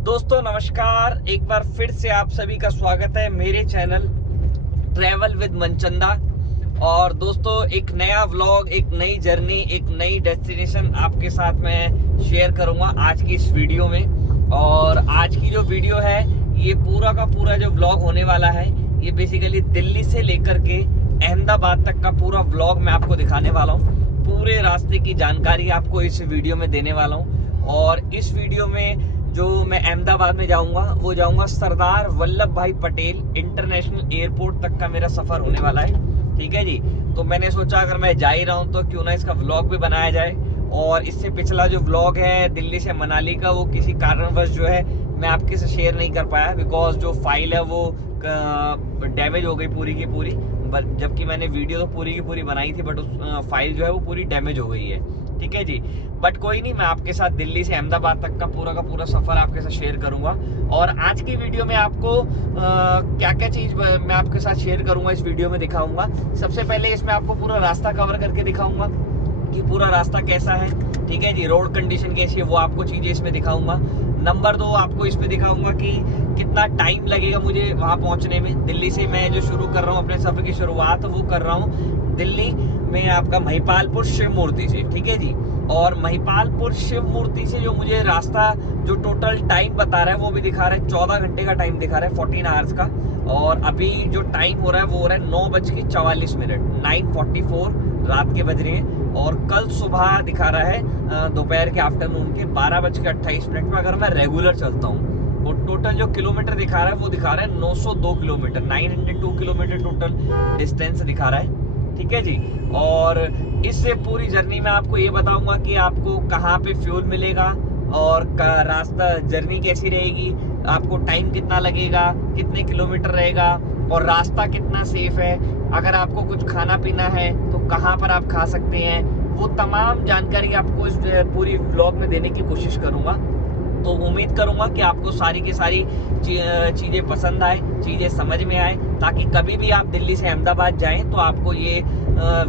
दोस्तों नमस्कार, एक बार फिर से आप सभी का स्वागत है मेरे चैनल ट्रैवल विद मनचंदा। और दोस्तों एक नया व्लॉग, एक नई जर्नी, एक नई डेस्टिनेशन आपके साथ मैं शेयर करूंगा आज की इस वीडियो में। और आज की जो वीडियो है ये पूरा का पूरा जो व्लॉग होने वाला है ये बेसिकली दिल्ली से लेकर के अहमदाबाद तक का पूरा व्लॉग मैं आपको दिखाने वाला हूँ। पूरे रास्ते की जानकारी आपको इस वीडियो में देने वाला हूँ। और इस वीडियो में जो मैं अहमदाबाद में जाऊंगा वो जाऊंगा सरदार वल्लभ भाई पटेल इंटरनेशनल एयरपोर्ट तक का मेरा सफर होने वाला है। ठीक है जी। तो मैंने सोचा अगर मैं जा ही रहा हूं तो क्यों ना इसका व्लॉग भी बनाया जाए। और इससे पिछला जो व्लॉग है दिल्ली से मनाली का वो किसी कारणवश जो है मैं आपके से शेयर नहीं कर पाया, बिकॉज जो फाइल है वो डैमेज हो गई पूरी की पूरी। जबकि मैंने वीडियो तो पूरी की पूरी बनाई थी, बट उस फाइल जो है वो पूरी डैमेज हो गई है। ठीक है जी। बट कोई नहीं, मैं आपके साथ दिल्ली से अहमदाबाद तक का पूरा सफर आपके साथ शेयर करूंगा। और आज की वीडियो में आपको क्या क्या चीज मैं आपके साथ शेयर करूंगा इस वीडियो में दिखाऊंगा। सबसे पहले इसमें आपको पूरा रास्ता कवर करके दिखाऊंगा कि पूरा रास्ता कैसा है। ठीक है जी। रोड कंडीशन कैसी है वो आपको चीजें इसमें दिखाऊंगा। नंबर 2 आपको इसमें दिखाऊंगा कि कितना टाइम लगेगा मुझे वहां पहुंचने में। दिल्ली से मैं जो शुरू कर रहा हूँ अपने सफर की शुरुआत वो कर रहा हूँ दिल्ली में आपका महिपालपुर शिव मूर्ति से। ठीक है जी। और महिपालपुर शिव मूर्ति से जो मुझे रास्ता जो टोटल टाइम बता रहा है वो भी दिखा रहा है 14 घंटे का टाइम दिखा रहा है, 14 आवर्स का। और अभी जो टाइम हो रहा है वो हो रहा है 9:44, 9:44 रात के बज रहे हैं। और कल सुबह दिखा रहा है दोपहर के आफ्टरनून के 12:28 में अगर मैं रेगुलर चलता हूँ। और टोटल जो किलोमीटर दिखा रहा है वो दिखा रहा है 902 किलोमीटर, 902 किलोमीटर टोटल डिस्टेंस दिखा रहा है। ठीक है जी। और इससे पूरी जर्नी में आपको ये बताऊंगा कि आपको कहाँ पे फ्यूल मिलेगा और रास्ता जर्नी कैसी रहेगी, आपको टाइम कितना लगेगा, कितने किलोमीटर रहेगा और रास्ता कितना सेफ है। अगर आपको कुछ खाना पीना है तो कहाँ पर आप खा सकते हैं, वो तमाम जानकारी आपको इस पूरी व्लॉग में देने की कोशिश करूंगा। तो उम्मीद करूंगा कि आपको सारी की सारी चीज़ें पसंद आए, चीज़ें समझ में आए, ताकि कभी भी आप दिल्ली से अहमदाबाद जाएं तो आपको ये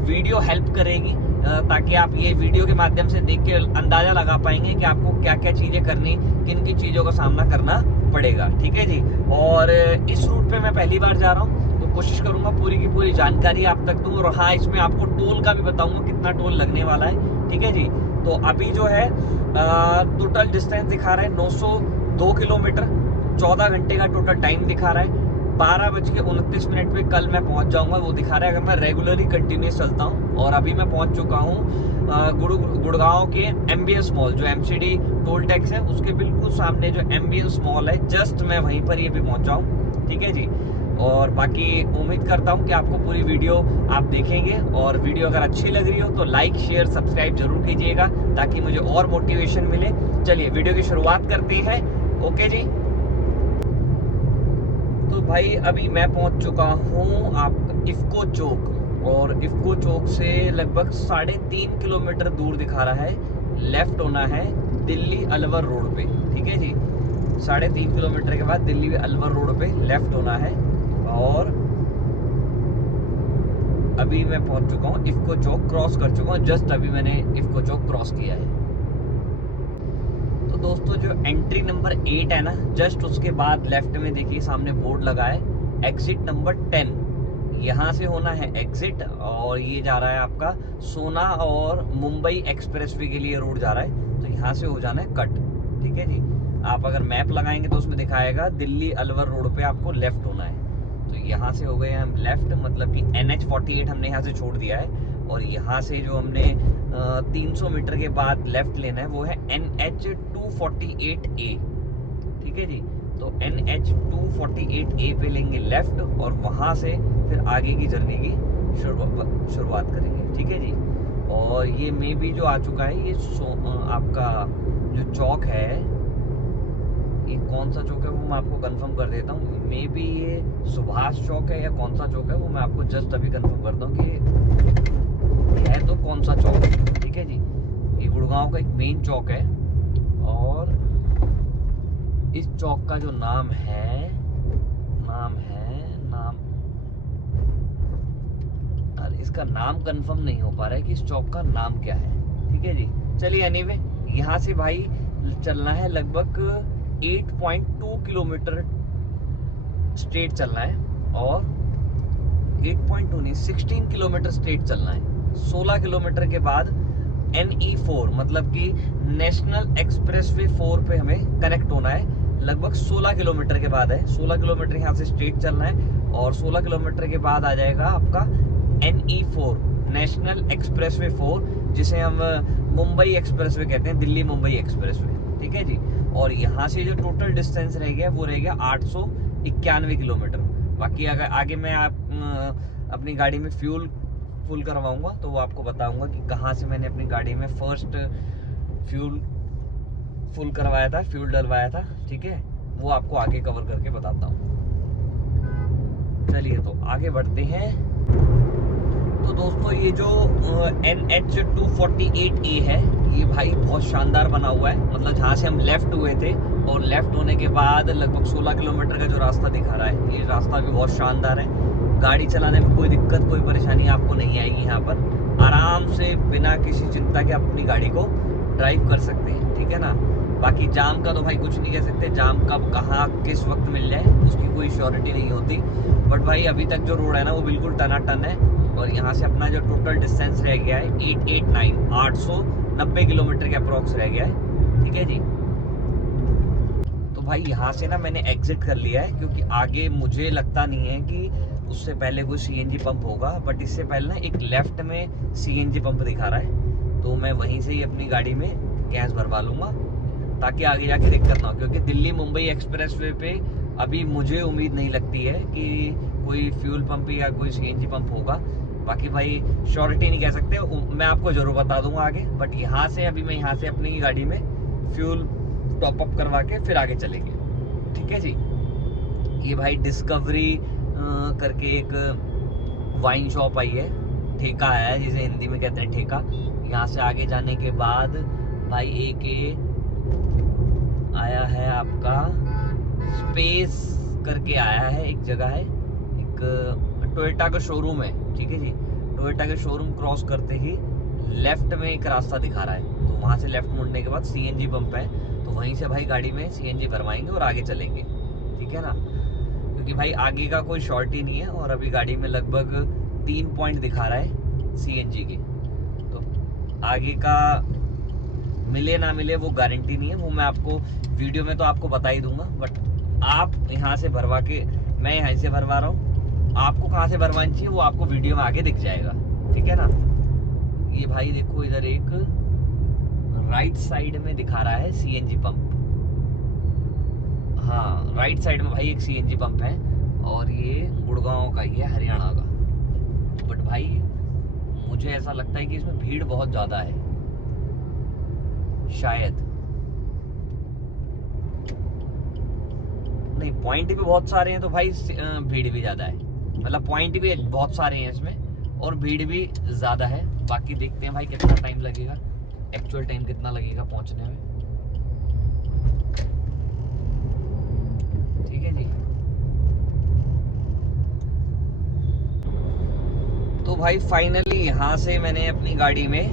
वीडियो हेल्प करेगी, ताकि आप ये वीडियो के माध्यम से देख के अंदाज़ा लगा पाएंगे कि आपको क्या क्या चीज़ें करनी, किन किन चीज़ों का सामना करना पड़ेगा। ठीक है जी। और इस रूट पे मैं पहली बार जा रहा हूँ तो कोशिश करूंगा पूरी की पूरी जानकारी आप तक दूँ। और हाँ, इसमें आपको टोल का भी बताऊंगा कितना टोल लगने वाला है। ठीक है जी। तो अभी जो है टोटल डिस्टेंस दिखा रहा है 902 किलोमीटर, 14 घंटे का टोटल टाइम दिखा रहा है। 12:29 पे कल मैं पहुंच जाऊंगा वो दिखा रहा है, अगर मैं रेगुलरली कंटिन्यूस चलता हूं। और अभी मैं पहुंच चुका हूं गुड़गांव के एम्बियंस मॉल, जो एमसीडी टोल टैक्स है उसके बिल्कुल सामने जो एम्बियंस मॉल है, जस्ट मैं वहीं पर ये भी पहुंचा हूं। ठीक है जी। और बाकी उम्मीद करता हूं कि आपको पूरी वीडियो आप देखेंगे। और वीडियो अगर अच्छी लग रही हो तो लाइक शेयर सब्सक्राइब जरूर कीजिएगा ताकि मुझे और मोटिवेशन मिले। चलिए वीडियो की शुरुआत करते हैं। ओके जी। तो भाई अभी मैं पहुंच चुका हूं आपका इफ्को चौक। और इफ्को चौक से लगभग 3.5 किलोमीटर दूर दिखा रहा है, लेफ्ट होना है दिल्ली अलवर रोड पे। ठीक है जी। 3.5 किलोमीटर के बाद दिल्ली अलवर रोड पे लेफ्ट होना है। और अभी मैं पहुंच चुका हूँ, इफ्को चौक क्रॉस कर चुका हूँ, जस्ट अभी मैंने इफ्को चौक क्रॉस किया है। तो दोस्तों जो एंट्री नंबर 8 है ना, जस्ट उसके बाद लेफ्ट में देखिए सामने बोर्ड लगा है एग्जिट नंबर 10। यहाँ से होना है एग्जिट। और ये जा रहा है आपका सोना और मुंबई एक्सप्रेसवे के लिए रोड जा रहा है, तो यहाँ से हो जाना है कट। ठीक है जी। आप अगर मैप लगाएंगे तो उसमें दिखाएगा दिल्ली अलवर रोड पे आपको लेफ्ट होना है। तो यहाँ से हो गए हम लेफ्ट, मतलब कि NH48 हमने यहाँ से छोड़ दिया है। और यहाँ से जो हमने 300 मीटर के बाद लेफ्ट लेना है वो है NH248A। ठीक है जी। तो NH248A पे लेंगे लेफ्ट और वहाँ से फिर आगे की जर्नी की शुरुआत करेंगे। ठीक है जी। और ये मे भी जो आ चुका है ये आपका जो चौक है, ये कौन सा चौक है वो मैं आपको कंफर्म कर देता हूँ। मे बी ये सुभाष चौक है या कौन सा चौक है वो मैं आपको जस्ट अभी कंफर्म करता हूँ कि है तो कौन सा चौक है। ठीक है जी। ये गुड़गांव का एक मेन चौक है। और इस चौक का जो नाम अरे इसका नाम कंफर्म नहीं हो पा रहा है कि इस चौक का नाम क्या है। ठीक है जी। चलिए एनीवे यहाँ से भाई चलना है लगभग 8.2 किलोमीटर स्ट्रेट चलना है और 8.2 नहीं 16 किलोमीटर स्ट्रेट चलना है। 16 किलोमीटर के बाद NE4 मतलब कि नेशनल एक्सप्रेसवे 4 पे हमें कनेक्ट होना है। लगभग 16 किलोमीटर के बाद है। 16 किलोमीटर यहाँ से स्ट्रेट चलना है और 16 किलोमीटर के बाद आ जाएगा आपका NE4 नेशनल एक्सप्रेसवे 4, जिसे हम मुंबई एक्सप्रेसवे कहते हैं, दिल्ली मुंबई एक्सप्रेसवे। ठीक है जी। और यहाँ से जो टोटल डिस्टेंस रह गया वो रह गया 891 किलोमीटर। बाकी अगर आगे मैं अपनी गाड़ी में फ्यूल फुल करवाऊंगा तो वो आपको बताऊंगा कि कहाँ से मैंने अपनी गाड़ी में फर्स्ट फ्यूल फुल करवाया था, फ्यूल डलवाया था। ठीक है, वो आपको आगे कवर करके बताता हूँ। चलिए तो आगे बढ़ते हैं। तो दोस्तों ये जो NH248A है ये भाई बहुत शानदार बना हुआ है। मतलब जहाँ से हम लेफ्ट हुए थे और लेफ्ट होने के बाद लगभग 16 किलोमीटर का जो रास्ता दिखा रहा है, ये रास्ता भी बहुत शानदार है। गाड़ी चलाने में कोई दिक्कत कोई परेशानी आपको नहीं आएगी। यहाँ पर आराम से बिना किसी चिंता के अपनी गाड़ी को ड्राइव कर सकते हैं। ठीक है ना। बाकी जाम का तो भाई कुछ नहीं कह सकते, जाम कब कहाँ किस वक्त मिल जाए उसकी कोई श्योरिटी नहीं होती। बट भाई अभी तक जो रोड है ना वो बिल्कुल टनाटन है। और यहाँ से अपना जो टोटल डिस्टेंस रह गया है 890 किलोमीटर के अप्रॉक्स रह गया है। ठीक है जी। तो भाई यहाँ से ना मैंने एग्जिट कर लिया है, क्योंकि आगे मुझे लगता नहीं है कि उससे पहले कोई CNG पंप होगा। बट इससे पहले ना एक लेफ्ट में CNG पंप दिखा रहा है, तो मैं वहीं से ही अपनी गाड़ी में गैस भरवा लूँगा ताकि आगे जाके दिक्कत ना हो। क्योंकि दिल्ली मुंबई एक्सप्रेसवे पे अभी मुझे उम्मीद नहीं लगती है कि कोई फ्यूल पंप या कोई CNG पंप होगा। बाकी भाई श्योरिटी नहीं कह सकते, मैं आपको जरूर बता दूंगा आगे। बट यहाँ से अभी मैं यहाँ से अपनी गाड़ी में फ्यूल टॉप अप करवा के फिर आगे चलेंगे। ठीक है जी। ये भाई डिस्कवरी करके एक वाइन शॉप आई है, ठेका है जिसे हिंदी में कहते हैं ठेका। यहाँ से आगे जाने के बाद भाई एक आया है आपका स्पेस करके आया है, एक जगह है, एक टोयोटा का शोरूम है। ठीक है जी। टोयोटा के शोरूम क्रॉस करते ही लेफ्ट में एक रास्ता दिखा रहा है, तो वहाँ से लेफ्ट मुड़ने के बाद CNG पंप है, तो वहीं से भाई गाड़ी में CNG भरवाएंगे और आगे चलेंगे। ठीक है ना। क्योंकि भाई आगे का कोई शॉर्ट नहीं है और अभी गाड़ी में लगभग 3 पॉइंट दिखा रहा है CNG के, तो आगे का मिले ना मिले वो गारंटी नहीं है। वो मैं आपको वीडियो में तो आपको बता ही दूंगा। बट आप यहाँ से भरवा के, मैं यहाँ से भरवा रहा हूँ, आपको कहाँ से भरवानी चाहिए वो आपको वीडियो में आगे दिख जाएगा। ठीक है ना। ये भाई देखो इधर एक राइट साइड में दिखा रहा है CNG पंप। हाँ, राइट साइड में भाई एक CNG पंप है और ये गुड़गांव का ही है, हरियाणा का। बट भाई मुझे ऐसा लगता है कि इसमें भीड़ बहुत ज्यादा है शायद। नहीं, पॉइंट भी बहुत सारे हैं तो भाई भीड़ भी ज्यादा है। मतलब पॉइंट भी बहुत सारे हैं इसमें और भीड़ भी ज्यादा है। बाकी देखते हैं भाई कितना टाइम लगेगा, एक्चुअल टाइम कितना लगेगा पहुंचने में। ठीक है जी। तो भाई फाइनली यहाँ से मैंने अपनी गाड़ी में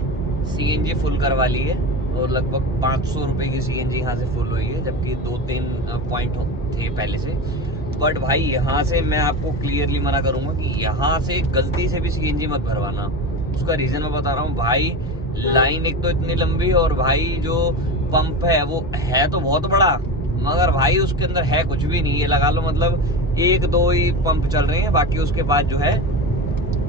CNG फुल करवा ली है और लगभग 500 रुपए की CNG यहाँ से फुल हुई है, जबकि 2-3 पॉइंट थे पहले से। बट भाई यहाँ से मैं आपको क्लियरली मना करूंगा कि यहाँ से गलती से भी CNG मत भरवाना। उसका रीजन मैं बता रहा हूँ भाई। लाइन एक तो इतनी लंबी और भाई जो पंप है वो है तो बहुत बड़ा, मगर भाई उसके अंदर है कुछ भी नहीं। ये लगा लो मतलब 1-2 ही पंप चल रहे हैं, बाकी उसके बाद जो है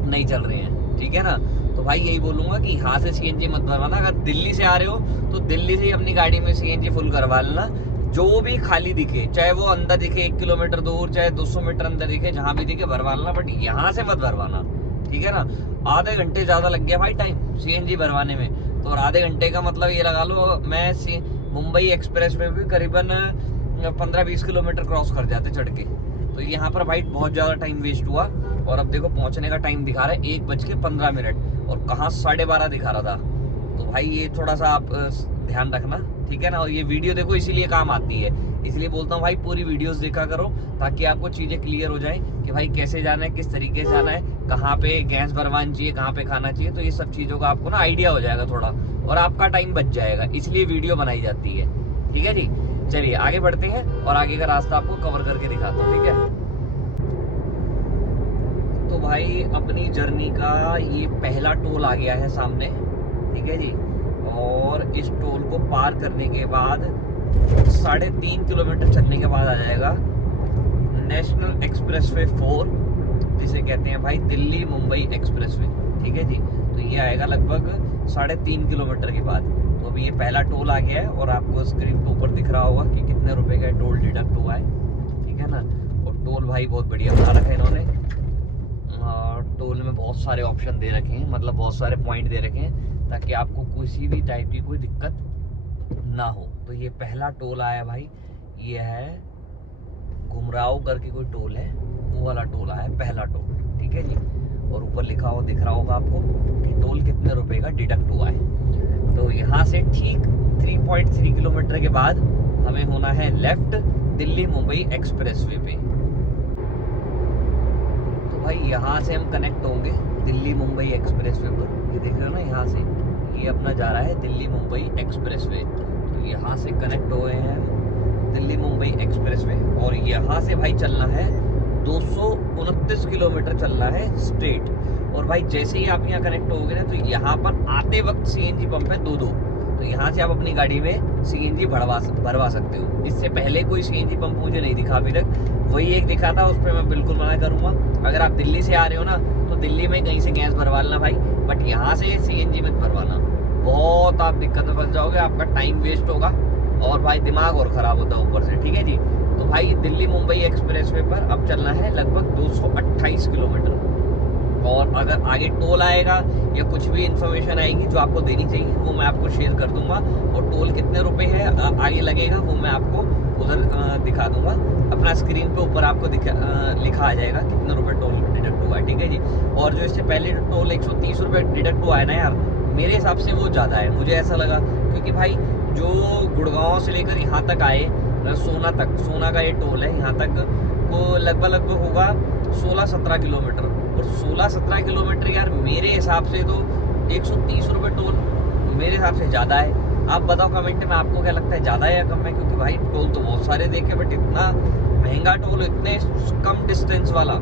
नहीं चल रहे हैं। ठीक है ना। तो भाई यही बोलूंगा कि यहाँ से CNG मत भरवाना। अगर दिल्ली से आ रहे हो तो दिल्ली से ही अपनी गाड़ी में CNG फुल करवा लेना। जो भी खाली दिखे, चाहे वो अंदर दिखे 1 किलोमीटर दूर, चाहे 200 मीटर अंदर दिखे, जहां भी दिखे भरवा लेना। बट यहाँ से मत भरवाना। ठीक है ना। आधे घंटे ज्यादा लग गया भाई टाइम CNG भरवाने में। तो और आधे घंटे का मतलब ये लगा लो मैं मुंबई एक्सप्रेस में भी करीबन 15-20 किलोमीटर क्रॉस कर जाते चढ़ के। तो यहाँ पर भाई बहुत ज्यादा टाइम वेस्ट हुआ। और अब देखो पहुंचने का टाइम दिखा रहा है 1:15 और कहाँ 12:30 दिखा रहा था। तो भाई ये थोड़ा सा आप ध्यान रखना। ठीक है ना। और ये वीडियो देखो इसीलिए काम आती है, इसलिए बोलता हूँ भाई पूरी वीडियोस देखा करो ताकि आपको चीजें क्लियर हो जाए कि भाई कैसे जाना है, किस तरीके से जाना है, कहाँ पे गैस भरवानी चाहिए, कहाँ पे खाना चाहिए। तो ये सब चीजों का आपको ना आइडिया हो जाएगा थोड़ा और आपका टाइम बच जाएगा, इसलिए वीडियो बनाई जाती है। ठीक है जी। चलिए आगे बढ़ते हैं और आगे का रास्ता आपको कवर करके दिखाता हूँ, ठीक है। तो भाई अपनी जर्नी का ये पहला टोल आ गया है सामने, ठीक है जी। और इस टोल को पार करने के बाद 3.5 किलोमीटर चलने के बाद आ जाएगा नेशनल एक्सप्रेसवे 4, जिसे कहते हैं भाई दिल्ली मुंबई एक्सप्रेसवे, ठीक है जी। तो ये आएगा लगभग 3.5 किलोमीटर के बाद। तो अभी ये पहला टोल आ गया है और आपको स्क्रीन पे ऊपर दिख रहा होगा कि कितने रुपए का टोल डिडक्ट हुआ है, ठीक है ना। और टोल भाई बहुत बढ़िया बना रखा है इन्होंने। टोल में बहुत सारे ऑप्शन दे रखे हैं, मतलब बहुत सारे पॉइंट दे रखे हैं ताकि आपको किसी भी टाइप की कोई दिक्कत ना हो। तो ये पहला टोल आया भाई, ये है घुमराव करके कोई टोल है, वो वाला टोल आया पहला टोल, ठीक है जी। और ऊपर लिखा हुआ दिख रहा होगा आपको कि टोल कितने रुपए का डिडक्ट हुआ है। तो यहाँ से ठीक 3.3 किलोमीटर के बाद हमें होना है लेफ्ट दिल्ली मुंबई एक्सप्रेसवे पे। तो भाई यहाँ से हम कनेक्ट होंगे दिल्ली मुंबई एक्सप्रेसवे पर। ये देख रहे हो ना, यहाँ से ये अपना जा रहा है दिल्ली मुंबई एक्सप्रेसवे। तो यहाँ से कनेक्ट हुए हैं दिल्ली मुंबई एक्सप्रेसवे और यहाँ से भाई चलना है 229 किलोमीटर चलना है स्ट्रेट। और भाई जैसे ही आप यहाँ कनेक्ट होगे ना, तो यहाँ पर आते वक्त सीएनजी पंप है 2-2। तो यहाँ से आप अपनी गाड़ी में सीएनजी भरवा सकते हो। इससे पहले कोई सीएनजी पंप मुझे नहीं दिखा अभी तक, वही एक दिखा था, उस पर मैं बिल्कुल मना करूँगा। अगर आप दिल्ली से आ रहे हो ना, तो दिल्ली में कहीं से गैस भरवा लेना भाई, बट यहाँ से सीएनजी मत भरवाना, बहुत आप दिक्कत में फंस जाओगे, आपका टाइम वेस्ट होगा और भाई दिमाग और ख़राब होता है ऊपर से, ठीक है जी। तो भाई दिल्ली मुंबई एक्सप्रेसवे पर अब चलना है लगभग 228 किलोमीटर। और अगर आगे टोल आएगा या कुछ भी इंफॉर्मेशन आएगी जो आपको देनी चाहिए, वो मैं आपको शेयर कर दूंगा। और टोल कितने रुपए है आगे लगेगा वो मैं आपको उधर दिखा दूंगा। अपना स्क्रीन पे ऊपर आपको लिखा आ जाएगा कितने रुपए टोल डिडक्ट हुआ है, ठीक है जी। और जो इससे पहले टोल 130 रुपये डिडक्ट हुआ है ना यार, मेरे हिसाब से वो ज़्यादा है, मुझे ऐसा लगा। क्योंकि भाई जो गुड़गांव से लेकर यहाँ तक आए सोना तक, सोना का ये टोल है यहाँ तक, वो लगभग होगा 16-17 किलोमीटर। और 16-17 किलोमीटर यार मेरे हिसाब से तो 130 रुपये टोल मेरे हिसाब से ज़्यादा है। आप बताओ कमेंट में आपको क्या लगता है, ज़्यादा है या कम है? क्योंकि भाई टोल तो बहुत सारे देखे, बट इतना महंगा टोल इतने कम डिस्टेंस वाला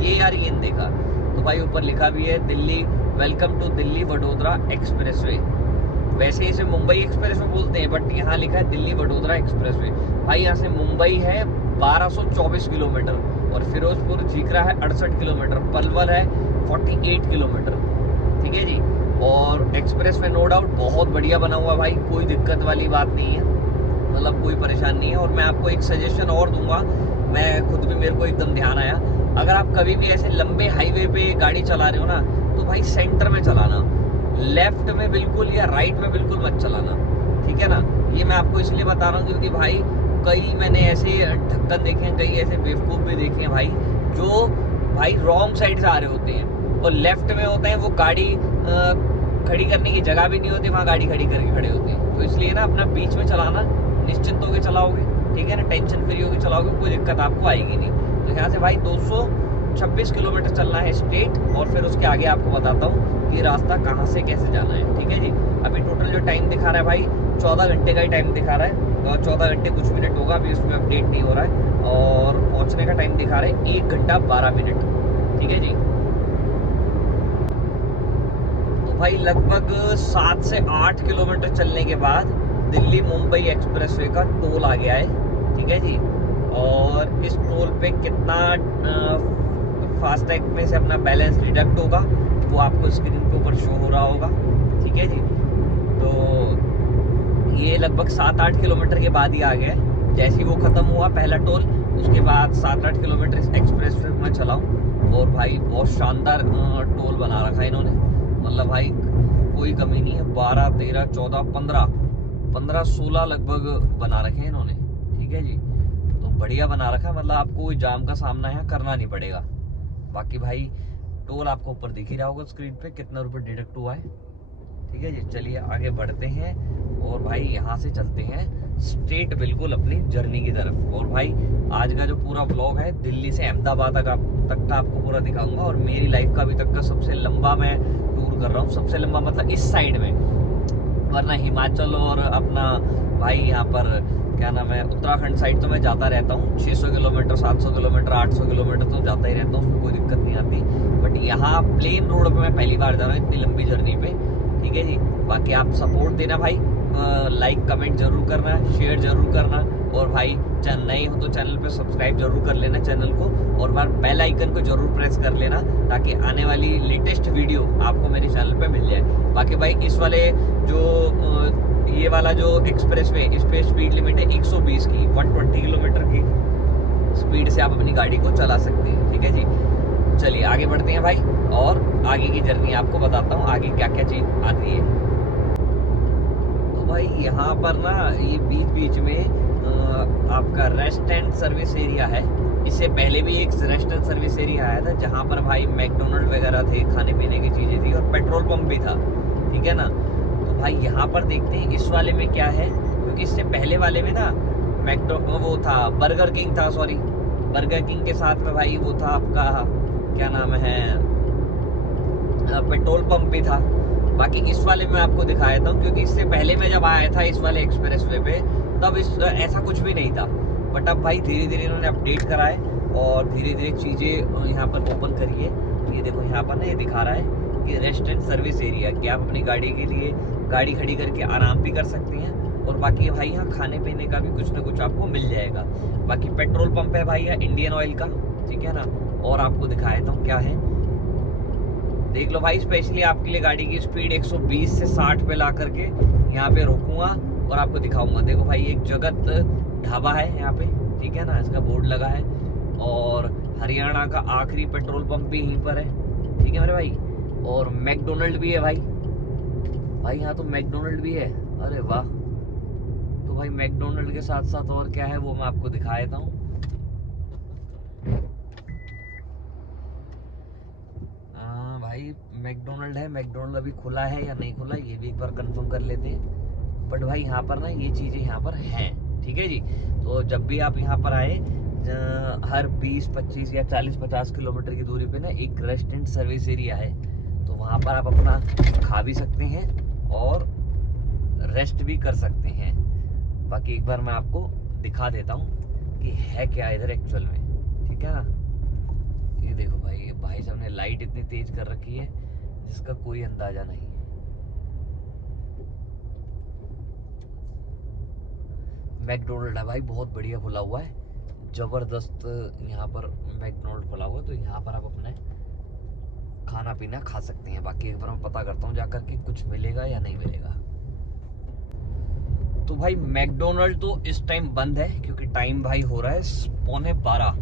ये यार ये नहीं देखा। तो भाई ऊपर लिखा भी है Delhi welcome to Delhi Vadodara expressway. वैसे इसे मुंबई एक्सप्रेसवे बोलते हैं, बट यहाँ लिखा है दिल्ली वडोदरा एक्सप्रेसवे। भाई यहाँ से मुंबई है 1224 किलोमीटर और फिरोजपुर झीकरा है 68 किलोमीटर, पलवल है 48 किलोमीटर, ठीक है जी। और एक्सप्रेस वे नो डाउट बहुत बढ़िया बना हुआ भाई, कोई दिक्कत वाली बात नहीं है, मतलब कोई परेशानी नहीं है। और मैं आपको एक सजेशन और दूंगा, मैं खुद भी मेरे को एकदम ध्यान आया, अगर आप कभी भी ऐसे लंबे हाईवे पे गाड़ी चला रहे हो ना, तो भाई सेंटर में चलाना, लेफ्ट में बिल्कुल या राइट में बिल्कुल मत चलाना, ठीक है ना। ये मैं आपको इसलिए बता रहा हूँ क्योंकि भाई कई मैंने ऐसे ढक्कन देखे हैं, कई ऐसे बेवकूफ़ भी देखे हैं भाई, जो भाई रॉन्ग साइड से आ रहे होते हैं और लेफ्ट में होते हैं, वो गाड़ी खड़ी करने की जगह भी नहीं होती, वहाँ गाड़ी खड़ी करके खड़े होते हैं। तो इसलिए ना अपना बीच में चलाना, निश्चिंत होकर चलाओगे, ठीक है ना, टेंशन फ्री होकर चलाओगे, कोई दिक्कत आपको आएगी नहीं। तो यहाँ से भाई 226 किलोमीटर चलना है स्ट्रेट और फिर उसके आगे आपको बताता हूँ कि रास्ता कहाँ से कैसे जाना है, ठीक है जी। अभी टोटल जो टाइम दिखा रहा है भाई 14 घंटे का ही टाइम दिखा रहा है, और 14 घंटे कुछ मिनट होगा, अभी उसमें अपडेट नहीं हो रहा है। और पहुंचने का टाइम दिखा रहा है 1 घंटा 12 मिनट, ठीक है जी। तो भाई लगभग 7 से 8 किलोमीटर चलने के बाद दिल्ली मुंबई एक्सप्रेसवे का टोल आ गया है, ठीक है जी। और इस टोल पे कितना फास्टैग में से अपना बैलेंस डिडक्ट होगा वो आपको स्क्रीन पे ऊपर शो हो रहा होगा, ठीक है जी। तो ये लगभग 7-8 किलोमीटर के बाद ही आ गया है। जैसे ही वो ख़त्म हुआ पहला टोल, उसके बाद 7-8 किलोमीटर इस एक्सप्रेस वे में चलाऊँ। और भाई बहुत शानदार टोल बना रखा है इन्होंने, मतलब भाई कोई कमी नहीं है। 12, 13, 14, 15, 16 लगभग बना रखे हैं इन्होंने, ठीक है जी। तो बढ़िया बना रखा है, मतलब आपको कोई जाम का सामना यहाँ करना नहीं पड़ेगा। बाकी भाई टोल आपको ऊपर दिख ही रहा होगा स्क्रीन पे कितना रुपये डिडक्ट हुआ है, ठीक है जी। चलिए आगे बढ़ते हैं और भाई यहाँ से चलते हैं स्ट्रेट बिल्कुल अपनी जर्नी की तरफ। और भाई आज का जो पूरा ब्लॉग है दिल्ली से अहमदाबाद तक का आपको पूरा दिखाऊंगा। और मेरी लाइफ का अभी तक का सबसे लंबा मैं टूर कर रहा हूँ, सबसे लंबा मतलब इस साइड में, वरना हिमाचल और अपना भाई यहाँ पर क्या नाम है, उत्तराखंड साइड तो मैं जाता रहता हूँ, 600 किलोमीटर, 700 किलोमीटर, 800 किलोमीटर तो जाता ही रहता हूँ, उसमें कोई दिक्कत नहीं आती। बट यहाँ प्लेन रोड पे मैं पहली बार जा रहा हूँ इतनी लंबी जर्नी पे। ठीक है जी, बाकी आप सपोर्ट देना भाई, लाइक कमेंट जरूर करना, शेयर जरूर करना, और भाई नए हो तो चैनल पे सब्सक्राइब जरूर कर लेना चैनल को, और बार बेल आइकन को जरूर प्रेस कर लेना ताकि आने वाली लेटेस्ट वीडियो आपको मेरे चैनल पे मिल जाए। बाकी भाई इस वाले जो ये वाला जो एक्सप्रेस वे, इस पे स्पीड लिमिट है 120 की, 120 किलोमीटर की स्पीड से आप अपनी गाड़ी को चला सकते हैं। ठीक है जी, चलिए आगे बढ़ते हैं भाई, और आगे की जर्नी आपको बताता हूँ आगे क्या क्या चीज आती है। तो भाई यहाँ पर ना ये बीच बीच में आपका रेस्ट एंड सर्विस एरिया है। इससे पहले भी एक रेस्ट एंड सर्विस एरिया आया था जहाँ पर भाई मैकडोनल्ड वगैरह थे, खाने पीने की चीजें थी, और पेट्रोल पंप भी था। ठीक है ना, तो भाई यहाँ पर देखते हैं इस वाले में क्या है, क्योंकि इससे पहले वाले में ना वो था, बर्गर किंग था, सॉरी बर्गर किंग के साथ में भाई वो था आपका क्या नाम है, पेट्रोल पंप भी था। बाकी इस वाले में आपको दिखा देता हूँ, क्योंकि इससे पहले मैं जब आया था इस वाले एक्सप्रेस वे पे तब ऐसा कुछ भी नहीं था। बट अब भाई धीरे धीरे इन्होंने अपडेट कराए और धीरे धीरे चीज़ें यहाँ पर ओपन करी है। ये देखो यहाँ पर ना ये दिखा रहा है कि रेस्ट एंड सर्विस एरिया, कि आप अपनी गाड़ी के लिए गाड़ी खड़ी करके आराम भी कर सकते हैं, और बाकी भाई यहाँ खाने पीने का भी कुछ ना कुछ आपको मिल जाएगा। बाकी पेट्रोल पंप है भाई यहाँ इंडियन ऑयल का। ठीक है ना, और आपको दिखा देता हूँ क्या है, देख लो भाई, स्पेशली आपके लिए गाड़ी की स्पीड 120 से 60 पे ला करके यहाँ पे रोकूंगा और आपको दिखाऊंगा। देखो भाई एक जगत ढाबा है यहाँ पे, ठीक है ना, इसका बोर्ड लगा है, और हरियाणा का आखिरी पेट्रोल पंप भी यहीं पर है। ठीक है मेरे भाई, और मैकडोनल्ड भी है भाई यहाँ तो मैकडोनल्ड भी है, अरे वाह। तो भाई मैकडोनल्ड के साथ साथ और क्या है वो मैं आपको दिखा देता हूँ। भाई मैकडोनल्ड है, मैकडोनल्ड अभी खुला है या नहीं खुला ये भी एक बार कंफर्म कर लेते हैं। बट भाई यहाँ पर ना ये चीज़ें यहाँ पर हैं। ठीक है जी, तो जब भी आप यहाँ पर आए हर 20, 25 या 40, 50 किलोमीटर की दूरी पे ना एक रेस्ट एंड सर्विस एरिया है, तो वहाँ पर आप अपना खा भी सकते हैं और रेस्ट भी कर सकते हैं। बाकी एक बार मैं आपको दिखा देता हूँ कि है क्या इधर एक्चुअल में। ठीक है ना, ये देखो भाई साहब ने लाइट इतनी तेज कर रखी है जिसका कोई अंदाजा नहीं। मैकडोनल्ड है भाई, बहुत बढ़िया खुला हुआ है, जबरदस्त यहाँ पर मैकडोनल्ड खुला हुआ है, तो यहाँ पर आप अपने खाना पीना खा सकते हैं। बाकी एक बार मैं पता करता हूँ जाकर कि कुछ मिलेगा या नहीं मिलेगा। तो भाई मैकडोनल्ड तो इस टाइम बंद है, क्योंकि टाइम भाई हो रहा है 11:15,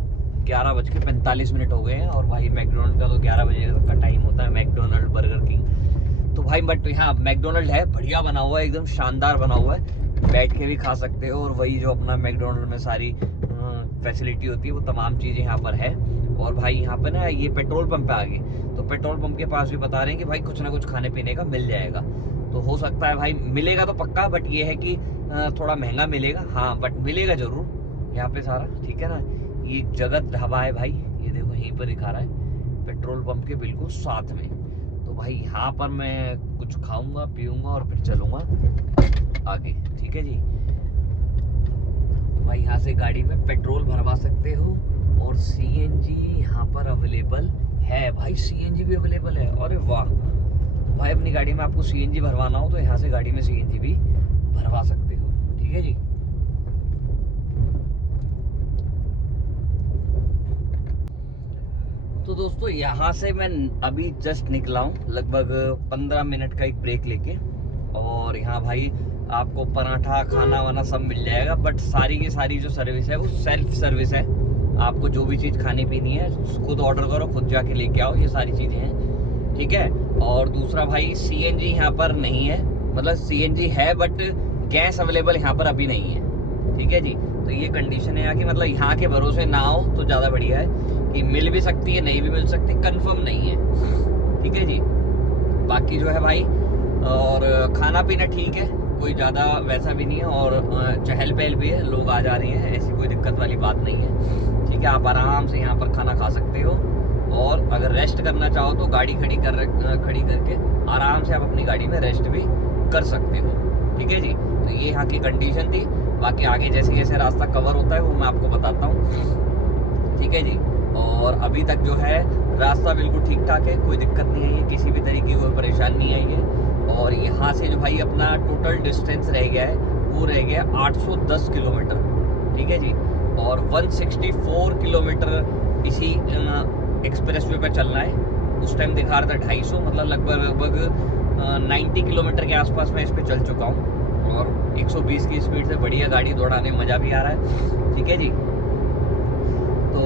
11:45 हो गए हैं, और भाई मैकडोनल्ड का तो 11 बजे का टाइम होता है, मैकडोनल्ड बर्गर किंग। तो भाई बट यहाँ मैकडोनल्ड है, बढ़िया बना हुआ है, एकदम शानदार बना हुआ है, बैठ के भी खा सकते हो, और वही जो अपना मैकडोनल्ड में सारी फैसिलिटी होती है वो तमाम चीज़ें यहाँ पर है। और भाई यहाँ पर ना ये पेट्रोल पंप पे आ गए, तो पेट्रोल पंप के पास भी बता रहे हैं कि भाई कुछ ना कुछ खाने पीने का मिल जाएगा। तो हो सकता है भाई मिलेगा तो पक्का, बट ये है कि थोड़ा महंगा मिलेगा, हाँ बट मिलेगा जरूर यहाँ पे सारा। ठीक है ना, ये जगत ढाबा है भाई, ये देखो यहीं पर दिखा रहा है पेट्रोल पंप के बिल्कुल साथ में। तो भाई यहाँ पर मैं कुछ खाऊंगा पीऊंगा और फिर चलूंगा आगे। ठीक है जी, तो भाई यहाँ से गाड़ी में पेट्रोल भरवा सकते हो, और सीएनजी यहाँ पर अवेलेबल है भाई, सीएनजी भी अवेलेबल है, अरे वाह। भाई अपनी गाड़ी में आपको सीएनजी भरवाना हो तो यहाँ से गाड़ी में सीएनजी भी भरवा सकते हो। ठीक है जी, तो दोस्तों यहाँ से मैं अभी जस्ट निकला हूँ, लगभग 15 मिनट का एक ब्रेक लेके, और यहाँ भाई आपको पराठा खाना वाना सब मिल जाएगा। बट सारी की सारी जो सर्विस है वो सेल्फ सर्विस है, आपको जो भी चीज़ खानी पीनी है खुद ऑर्डर करो, खुद जाके लेके आओ, ये सारी चीज़ें हैं। ठीक है, और दूसरा भाई सीएनजी यहाँ पर नहीं है, मतलब सीएनजी है बट गैस अवेलेबल यहाँ पर अभी नहीं है। ठीक है जी, तो ये कंडीशन है यहाँ की, मतलब यहाँ के भरोसे ना हो तो ज़्यादा बढ़िया है, कि मिल भी सकती है नहीं भी मिल सकती, कंफर्म नहीं है। ठीक है जी, बाकी जो है भाई और खाना पीना ठीक है, कोई ज़्यादा वैसा भी नहीं है, और चहल पहल भी है, लोग आ जा रहे हैं, ऐसी कोई दिक्कत वाली बात नहीं है। ठीक है, आप आराम से यहाँ पर खाना खा सकते हो, और अगर रेस्ट करना चाहो तो गाड़ी खड़ी करके आराम से आप अपनी गाड़ी में रेस्ट भी कर सकते हो। ठीक है जी, तो ये यहाँ की कंडीशन थी। बाकी आगे जैसे जैसे रास्ता कवर होता है वो मैं आपको बताता हूँ, ठीक है जी। और अभी तक जो है रास्ता बिल्कुल ठीक ठाक है, कोई दिक्कत नहीं आई है, किसी भी तरीके की कोई परेशानी नहीं आई है। और यहाँ से जो भाई अपना टोटल डिस्टेंस रह गया है वो रह गया 810 किलोमीटर, ठीक है जी। और 164 किलोमीटर इसी एक्सप्रेसवे पे चलना है। उस टाइम दिखा रहा था 250, मतलब लगभग 90 किलोमीटर के आसपास मैं इस पे चल चुका हूँ। और 120 की स्पीड से बढ़िया गाड़ी दौड़ाने में मज़ा भी आ रहा है, ठीक है जी। तो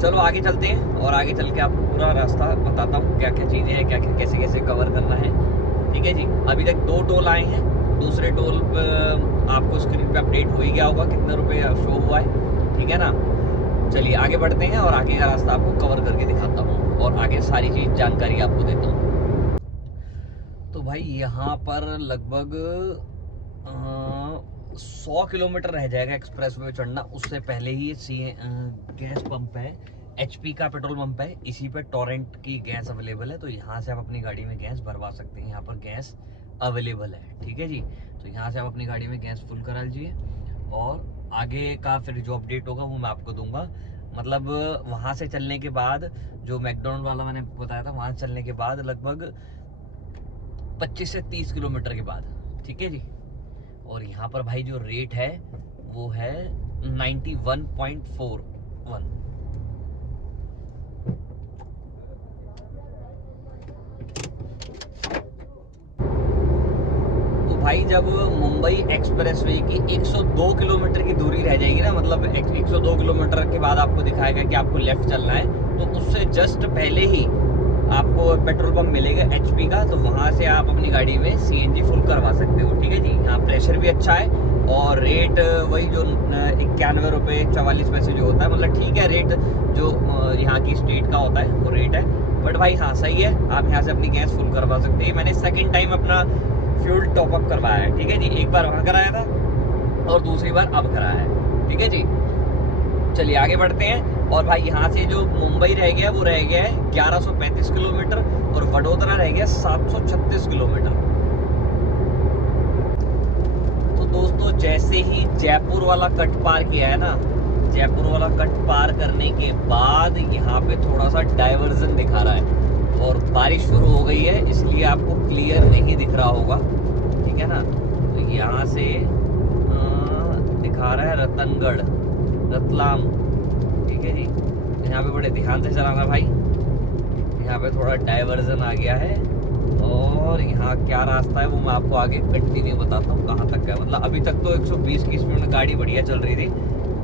चलो आगे चलते हैं और आगे चल के आपको पूरा रास्ता बताता हूँ, क्या क्या चीज़ें हैं, क्या क्या कैसे कैसे कवर करना है, ठीक है जी। अभी तक 2 टोल आए हैं, दूसरे टोल पर आपको स्क्रीन पे अपडेट हो ही गया होगा कितने रुपए शो हुआ है, ठीक है ना। चलिए आगे बढ़ते हैं और आगे का रास्ता आपको कवर करके दिखाता हूँ और आगे सारी चीज़ जानकारी आपको देता हूँ। तो भाई यहाँ पर लगभग 100 किलोमीटर रह जाएगा एक्सप्रेस वे चढ़ना। उससे पहले ही गैस पंप है, HP का पेट्रोल पंप है, इसी पे टोरेंट की गैस अवेलेबल है। तो यहाँ से आप अपनी गाड़ी में गैस भरवा सकते हैं, यहाँ पर गैस अवेलेबल है, ठीक है जी। तो यहाँ से आप अपनी गाड़ी में गैस फुल करा लीजिए और आगे का फिर जो अपडेट होगा वो मैं आपको दूंगा। मतलब वहाँ से चलने के बाद जो मैकडोनल्ड वाला मैंने बताया था, वहाँ चलने के बाद लगभग 25 से 30 किलोमीटर के बाद, ठीक है जी। और यहाँ पर भाई जो रेट है वो है 91.41। भाई जब मुंबई एक्सप्रेसवे की 102 किलोमीटर की दूरी रह जाएगी ना, मतलब 102 किलोमीटर के बाद आपको दिखाएगा कि आपको लेफ्ट चलना है, तो उससे जस्ट पहले ही आपको पेट्रोल पंप मिलेगा HP का। तो वहाँ से आप अपनी गाड़ी में CNG फुल करवा सकते हो, ठीक है जी। यहाँ प्रेशर भी अच्छा है और रेट वही जो 91 रुपये 44 पैसे जो होता है, मतलब ठीक है रेट जो यहाँ की स्टेट का होता है वो रेट है। बट भाई हाँ सही है, आप यहाँ से अपनी गैस फुल करवा सकते हैं। मैंने सेकेंड टाइम अपना फ्यूल टॉपअप करवाया है, ठीक है जी। एक बार वहाँ कराया था और दूसरी बार अब कराया है, ठीक है जी। चलिए आगे बढ़ते हैं। और भाई यहाँ से जो मुंबई रह गया वो रह गया है 1135 किलोमीटर और वडोदरा रह गया 736 किलोमीटर। तो दोस्तों जैसे ही जयपुर वाला कट पार किया है ना, जयपुर वाला कट पार करने के बाद यहाँ पे थोड़ा सा डाइवर्जन दिखा रहा है और बारिश शुरू हो गई है, इसलिए आपको क्लियर नहीं दिख रहा होगा, ठीक है ना। तो यहाँ से दिखा रहा है रतनगढ़, रतलाम, ठीक है जी। यहाँ पे बड़े ध्यान से चलाना भाई, यहाँ पे थोड़ा डाइवर्जन आ गया है। और यहाँ क्या रास्ता है वो मैं आपको आगे कंटिन्यू बताता हूँ कहाँ तक है। मतलब अभी तक तो 120 की स्पीड में गाड़ी बढ़िया चल रही थी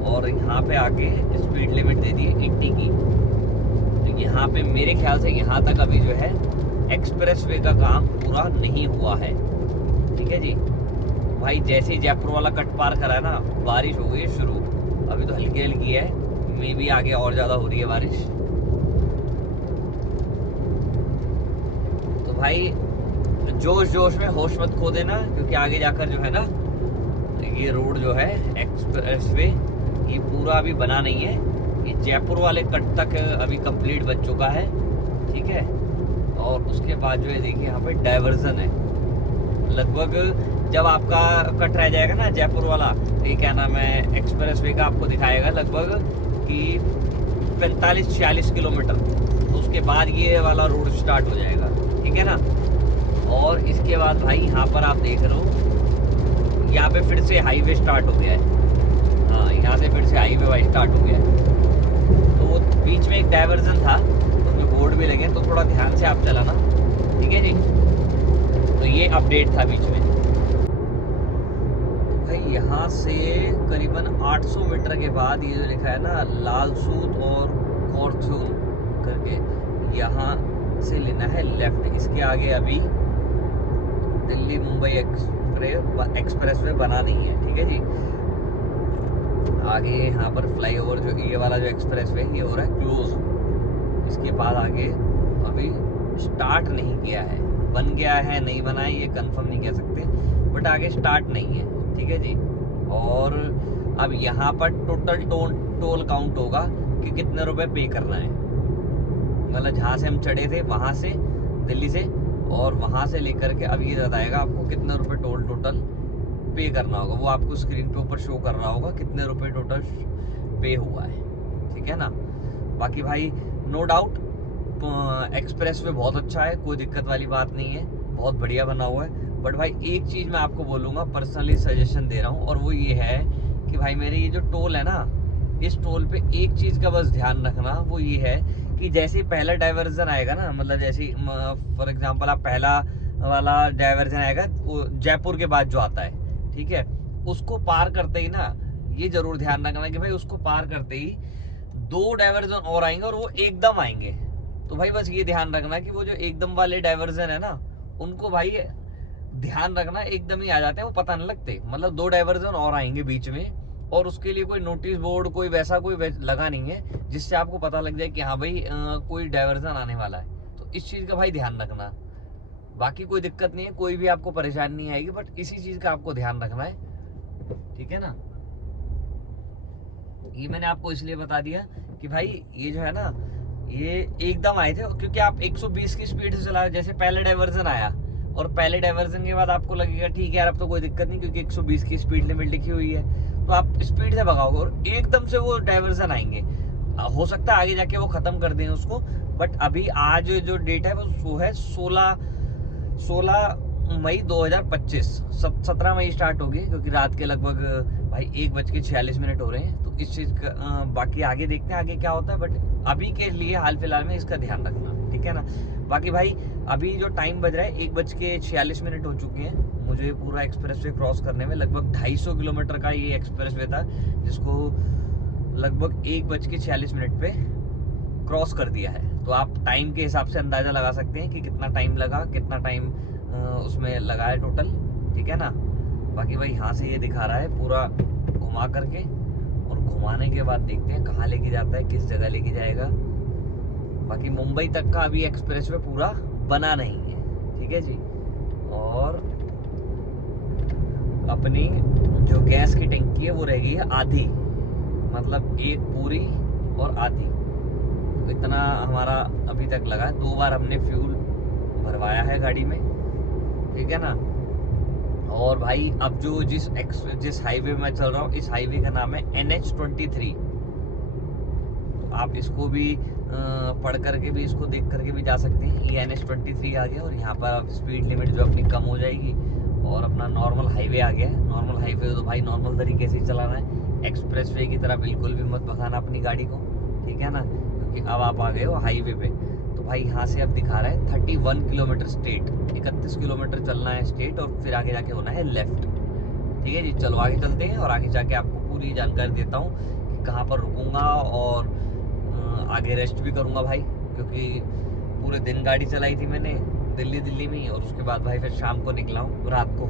और यहाँ पे आके स्पीड लिमिट दे दी 80 की। तो यहाँ पे मेरे ख्याल से यहाँ तक अभी जो है एक्सप्रेसवे का काम पूरा नहीं हुआ है, ठीक है जी। भाई जैसे ही जयपुर वाला कट पार करा है ना, बारिश हो गई है शुरू। अभी तो हल्की हल्की है, मे भी आगे और ज्यादा हो रही है बारिश। तो भाई जोश जोश में होश मत खो देना, क्योंकि आगे जाकर जो है ना ये रोड जो है एक्सप्रेसवे ये पूरा अभी बना नहीं है। ये जयपुर वाले कट तक अभी कंप्लीट बन चुका है, ठीक है। और उसके बाद जो है देखिए यहाँ पे डाइवर्जन है। लगभग जब आपका कट रह जाएगा ना जयपुर वाला, तो ये क्या नाम है एक्सप्रेसवे का आपको दिखाएगा लगभग कि 45-46 किलोमीटर, तो उसके बाद ये वाला रोड स्टार्ट हो जाएगा, ठीक है ना। और इसके बाद भाई यहाँ पर आप देख रहे हो यहाँ पे फिर से हाईवे स्टार्ट हो गया है। हाँ यहाँ से फिर से हाईवे भाई स्टार्ट हो गया है। तो वो बीच में एक डाइवर्जन था, उसमें बोर्ड भी लगे, तो थोड़ा ध्यान से आप चलाना, ठीक है जी। तो ये अपडेट था बीच में। भाई यहाँ से करीबन 800 मीटर के बाद ये जो लिखा है ना लालसूत और कॉर्थून करके, यहाँ से लेना है लेफ्ट। इसके आगे अभी दिल्ली मुंबई एक्सप्रेसवे बना नहीं है, ठीक है जी। आगे यहाँ पर फ्लाईओवर जो ये वाला जो एक्सप्रेसवे ये हो रहा है क्लोज। इसके बाद आगे अभी स्टार्ट नहीं किया है, बन गया है नहीं बना है ये कंफर्म नहीं कह सकते, बट आगे स्टार्ट नहीं है, ठीक है जी। और अब यहाँ पर टोटल टोल काउंट होगा कि कितने रुपए पे करना है। मतलब जहाँ से हम चढ़े थे वहाँ से दिल्ली से, और वहाँ से लेकर के अब ये बताएगा आपको कितने रुपए टोल टोटल पे करना होगा, वो आपको स्क्रीन पे ऊपर शो कर रहा होगा कितने रुपए टोटल पे हुआ है, ठीक है ना। बाकी भाई नो डाउट एक्सप्रेस वे बहुत अच्छा है, कोई दिक्कत वाली बात नहीं है, बहुत बढ़िया बना हुआ है। बट भाई एक चीज़ मैं आपको बोलूँगा, पर्सनली सजेशन दे रहा हूँ, और वो ये है कि भाई मेरे ये जो टोल है ना, इस टोल पे एक चीज़ का बस ध्यान रखना, वो ये है कि जैसे ही पहला डाइवर्जन आएगा ना, मतलब जैसे फॉर एग्जांपल आप पहला वाला डाइवर्जन आएगा वो जयपुर के बाद जो आता है, ठीक है, उसको पार करते ही ना ये जरूर ध्यान रखना कि भाई उसको पार करते ही 2 डाइवर्जन और आएंगे और वो एकदम आएंगे। तो भाई बस ये ध्यान रखना कि वो जो एकदम वाले डाइवर्जन है ना, उनको भाई ध्यान रखना, एकदम ही आ जाते हैं, वो पता नहीं लगते। मतलब 2 डाइवर्जन और आएंगे बीच में, और उसके लिए कोई नोटिस बोर्ड कोई वैसा लगा नहीं है जिससे आपको पता लग जाए कि हाँ भाई कोई डाइवर्जन आने वाला है। तो इस चीज़ का भाई ध्यान रखना, बाकी कोई दिक्कत नहीं है, कोई भी आपको परेशानी नहीं आएगी, बट इसी चीज़ का आपको ध्यान रखना है, ठीक है ना। ये मैंने आपको इसलिए बता दिया कि भाई ये जो है ना, ये एकदम आए थे, क्योंकि आप 120 की स्पीड से चला, जैसे पहले डाइवर्जन आया और पहले डाइवर्जन के बाद आपको लगेगा ठीक है यार अब तो कोई दिक्कत नहीं क्योंकि 120 की स्पीड लिमिट लिखी हुई है, तो आप स्पीड से भगाओगे और एकदम से वो डाइवर्जन आएंगे। हो सकता है आगे जाके वो खत्म कर दें उसको, बट अभी आज जो डेट है वो है 16 मई 2025। 17 मई स्टार्ट होगी, क्योंकि रात के लगभग भाई 1:46 हो रहे हैं। तो इस चीज़ का बाकी आगे देखते हैं आगे क्या होता है, बट अभी के लिए हाल फिलहाल में इसका ध्यान रखना, ठीक है ना। बाकी भाई अभी जो टाइम बज रहा है 1:46 हो चुके हैं। मुझे पूरा एक्सप्रेस वे क्रॉस करने में लगभग 250 किलोमीटर का ये एक्सप्रेस वे था, जिसको लगभग 1:46 पे क्रॉस कर दिया है। तो आप टाइम के हिसाब से अंदाज़ा लगा सकते हैं कि कितना टाइम लगा, कितना टाइम उसमें लगा है टोटल, ठीक है ना। बाकी भाई यहाँ से ये दिखा रहा है पूरा घुमा करके, और घुमाने के बाद देखते हैं कहाँ लेके जाता है, किस जगह लेके जाएगा। बाकी मुंबई तक का अभी एक्सप्रेस वे पूरा बना नहीं है, ठीक है जी। और अपनी जो गैस की टंकी है वो रह गई है आधी, मतलब एक पूरी और आधी, तो इतना हमारा अभी तक लगा है। 2 बार हमने फ्यूल भरवाया है गाड़ी में, ठीक है ना। और भाई अब जो जिस हाईवे में चल रहा हूँ, इस हाईवे का नाम है NH23। तो आप इसको भी पढ़ करके भी, इसको देख करके भी जा सकते हैं। ये NH23 आ गया और यहाँ पर स्पीड लिमिट जो अपनी कम हो जाएगी और अपना नॉर्मल हाईवे आ गया है। नॉर्मल हाईवे तो भाई नॉर्मल तरीके से ही चलाना है, एक्सप्रेस वे की तरह बिल्कुल भी मत भगाना अपनी गाड़ी को, ठीक है ना, क्योंकि अब आप आ गए हो हाईवे पे। तो भाई यहाँ से अब दिखा रहा है 31 किलोमीटर स्ट्रेट, 31 किलोमीटर चलना है स्ट्रेट, और फिर आगे जाके होना है लेफ्ट, ठीक है जी। चलो आगे चलते हैं और आगे जाके आपको पूरी जानकारी देता हूँ कि कहाँ पर रुकूंगा, और आगे रेस्ट भी करूँगा भाई, क्योंकि पूरे दिन गाड़ी चलाई थी मैंने दिल्ली में, और उसके बाद भाई फिर शाम को निकला हूँ रात को,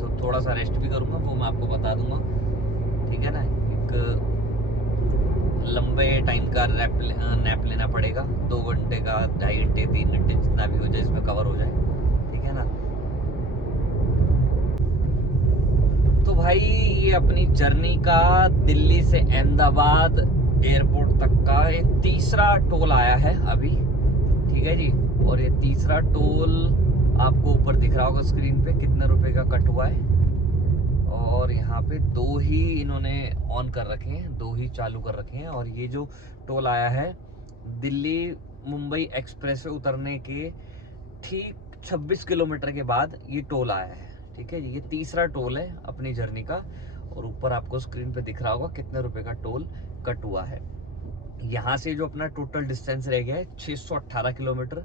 तो थोड़ा सा रेस्ट भी करूँगा, वो मैं आपको बता दूँगा, ठीक है ना। एक लंबे टाइम का नैप लेना पड़ेगा, 2 घंटे का, 2.5 घंटे, 3 घंटे, जितना भी हो जाए इसमें कवर हो जाए, ठीक है ना। तो भाई ये अपनी जर्नी का दिल्ली से अहमदाबाद एयरपोर्ट तक का एक तीसरा टोल आया है अभी, ठीक है जी। और ये तीसरा टोल आपको ऊपर दिख रहा होगा स्क्रीन पे कितने रुपए का कट हुआ है, और यहाँ पे 2 ही इन्होंने ऑन कर रखे हैं, 2 ही चालू कर रखे हैं। और ये जो टोल आया है दिल्ली मुंबई एक्सप्रेस से उतरने के ठीक 26 किलोमीटर के बाद ये टोल आया है, ठीक है जी। ये तीसरा टोल है अपनी जर्नी का, और ऊपर आपको स्क्रीन पे दिख रहा होगा कितने रुपए का टोल कट हुआ है। यहाँ से जो अपना टोटल डिस्टेंस रह गया है 618 किलोमीटर,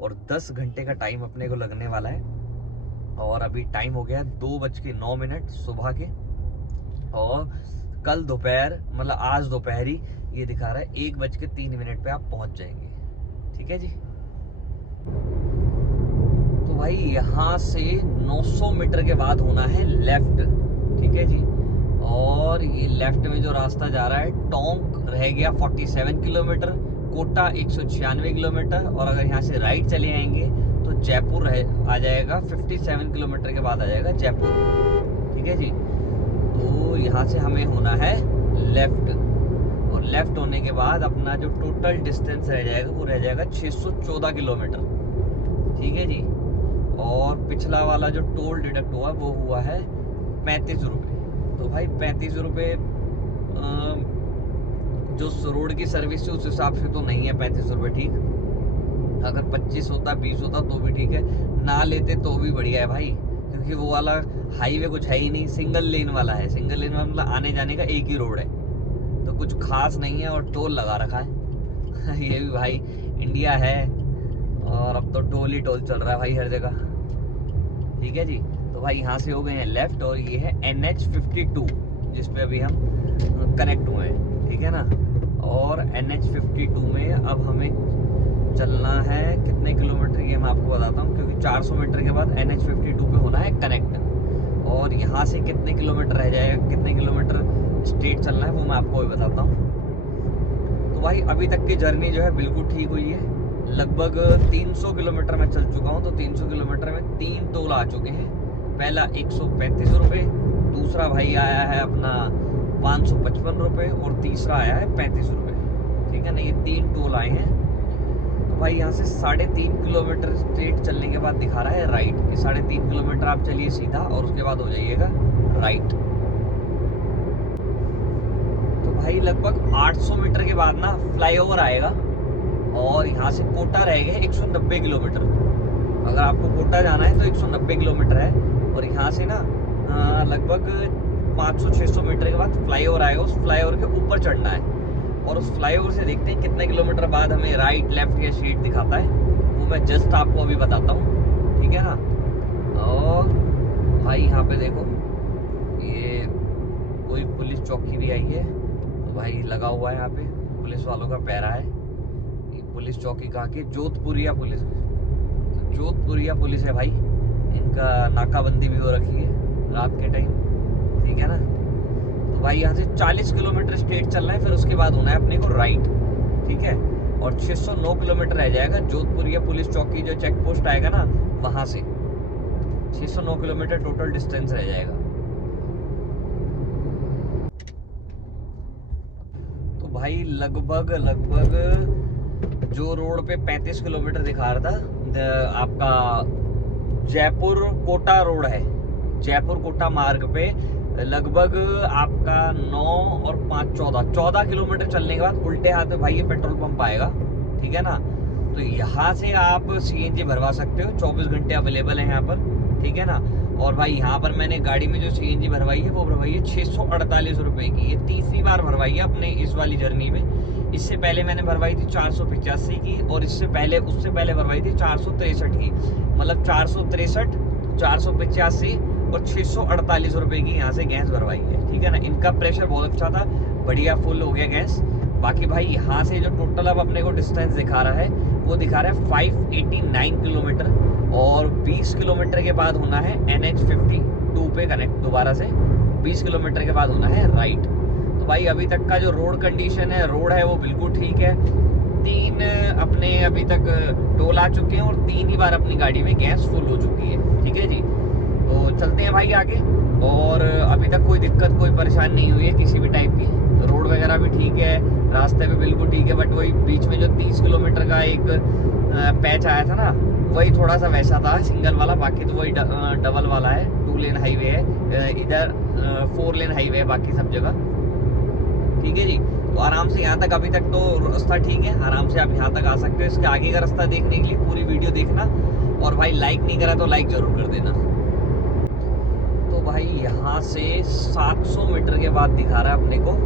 और 10 घंटे का टाइम अपने को लगने वाला है। और अभी टाइम हो गया है 2:09 सुबह के, और कल दोपहर, मतलब आज दोपहरी ये दिखा रहा है 1:03 पे आप पहुंच जाएंगे, ठीक है जी। तो भाई यहाँ से 900 मीटर के बाद होना है लेफ्ट, ठीक है जी। और ये लेफ्ट में जो रास्ता जा रहा है, टोंक रह गया 47 किलोमीटर, कोटा 196 किलोमीटर, और अगर यहाँ से राइट चले आएंगे तो जयपुर आ जाएगा 57 किलोमीटर के बाद आ जाएगा जयपुर, ठीक है जी। तो यहाँ से हमें होना है लेफ्ट, और लेफ्ट होने के बाद अपना जो टोटल डिस्टेंस रह जाएगा वो रह जाएगा 614 किलोमीटर, ठीक है जी। और पिछला वाला जो टोल डिडक्ट हुआ वो हुआ है ₹35। तो भाई 35 जो रोड की सर्विस है उस हिसाब से तो नहीं है 35 ठीक। अगर 25 होता 20 होता तो भी ठीक है, ना लेते तो भी बढ़िया है भाई, क्योंकि वो वाला हाईवे कुछ है ही नहीं, सिंगल लेन वाला है। सिंगल लेन में मतलब आने जाने का एक ही रोड है, तो कुछ खास नहीं है, और टोल लगा रखा है ये भी भाई इंडिया है, और अब तो टोल ही टोल चल रहा है भाई हर जगह। ठीक है जी, तो भाई यहाँ से हो गए हैं लेफ्ट, और ये है NH52 जिसपे अभी हम कनेक्ट हुए हैं। ठीक है ना, और NH52 में अब हमें चलना है कितने किलोमीटर ये मैं आपको बताता हूँ, क्योंकि 400 मीटर के बाद NH52 पे होना है कनेक्ट, और यहाँ से कितने किलोमीटर रह जाएगा, कितने किलोमीटर स्ट्रेट चलना है वो मैं आपको भी बताता हूँ। तो भाई अभी तक की जर्नी जो है बिल्कुल ठीक हुई है। लगभग 300 किलोमीटर मैं चल चुका हूँ, तो 300 किलोमीटर में 3 टोल आ चुके हैं। पहला 135 रुपये, दूसरा भाई आया है अपना 555 रुपये, और तीसरा आया है 35 रुपये। ठीक है ना, ये 3 टोल आए हैं। तो भाई यहाँ से 3.5 किलोमीटर स्ट्रेट चलने के बाद दिखा रहा है राइट, कि 3.5 किलोमीटर आप चलिए सीधा, और उसके बाद हो जाइएगा राइट। तो भाई लगभग 800 मीटर के बाद ना फ्लाईओवर आएगा, और यहाँ से कोटा रहेगा 190 किलोमीटर। अगर आपको कोटा जाना है तो 190 किलोमीटर है, और यहाँ से ना लगभग 500-600 मीटर के बाद फ्लाईओवर आएगा। उस फ्लाईओवर के ऊपर चढ़ना है, और उस फ्लाईओवर से देखते हैं कितने किलोमीटर बाद हमें राइट लेफ्ट या स्ट्रेट दिखाता है, वो मैं जस्ट आपको अभी बताता हूँ। ठीक है ना, और भाई यहाँ पे देखो ये कोई पुलिस चौकी भी आई है, तो भाई लगा हुआ है यहाँ पे पुलिस वालों का पैरा है। ये पुलिस चौकी कहाँ की? जोधपुरिया पुलिस, तो जोधपुरिया पुलिस है भाई, इनका नाकाबंदी भी हो रखी है रात के टाइम। ठीक है ना, तो भाई यहाँ से 40 किलोमीटर स्ट्रेट चलना है, फिर उसके बाद होना है अपने को राइट। ठीक है, और 609 किलोमीटर रह जाएगा जोधपुरिया पुलिस चौकी जो चेक पोस्ट आएगा ना, वहां से 609 किलोमीटर टोटल डिस्टेंस रह जाएगा। तो भाई लगभग जो रोड पे 35 किलोमीटर दिखा रहा था, आपका जयपुर कोटा रोड है, जयपुर कोटा मार्ग पे लगभग आपका 9 और 5 14 किलोमीटर चलने के बाद उल्टे हाथ में भाई ये पेट्रोल पंप आएगा। ठीक है ना, तो यहाँ से आप CNG भरवा सकते हो, 24 घंटे अवेलेबल है यहाँ पर। ठीक है ना, और भाई यहाँ पर मैंने गाड़ी में जो CNG भरवाई है वो भरवाई है 648 रुपये की। ये तीसरी बार भरवाई है अपने इस वाली जर्नी में। इससे पहले मैंने भरवाई थी 485 की, और उससे पहले भरवाई थी 463 की। मतलब 463, 485 और 648 रुपये की यहाँ से गैस भरवाई है। ठीक है ना, इनका प्रेशर बहुत अच्छा था, बढ़िया फुल हो गया गैस। बाकी भाई यहाँ से जो टोटल अब अपने को डिस्टेंस दिखा रहा है वो दिखा रहा है 589 किलोमीटर, और 20 किलोमीटर के बाद होना है NH52 पे कनेक्ट दोबारा से। 20 किलोमीटर के बाद होना है राइट। तो भाई अभी तक का जो रोड कंडीशन है, रोड है वो बिल्कुल ठीक है। 3 अपने अभी तक टोल आ चुके हैं, और 3 ही बार अपनी गाड़ी में गैस फुल हो चुकी है। ठीक है जी, तो चलते हैं भाई आगे। और अभी तक कोई दिक्कत कोई परेशानी नहीं हुई है किसी भी टाइप की, रोड वगैरह भी ठीक है, रास्ते भी बिल्कुल ठीक है। बट वही बीच में जो 30 किलोमीटर का एक पैच आया था ना, वही थोड़ा सा वैसा था सिंगल वाला, बाकी तो वही डबल वाला है। 2 लेन हाईवे है, इधर 4 लेन हाईवे है बाकी सब जगह। ठीक है जी, तो आराम से यहाँ तक अभी तक तो रास्ता ठीक है, आराम से आप यहाँ तक आ सकते हो। इसके आगे का रास्ता देखने के लिए पूरी वीडियो देखना, और भाई लाइक नहीं करा तो लाइक जरूर कर देना। तो भाई यहाँ से 700 मीटर के बाद दिखा रहा है अपने को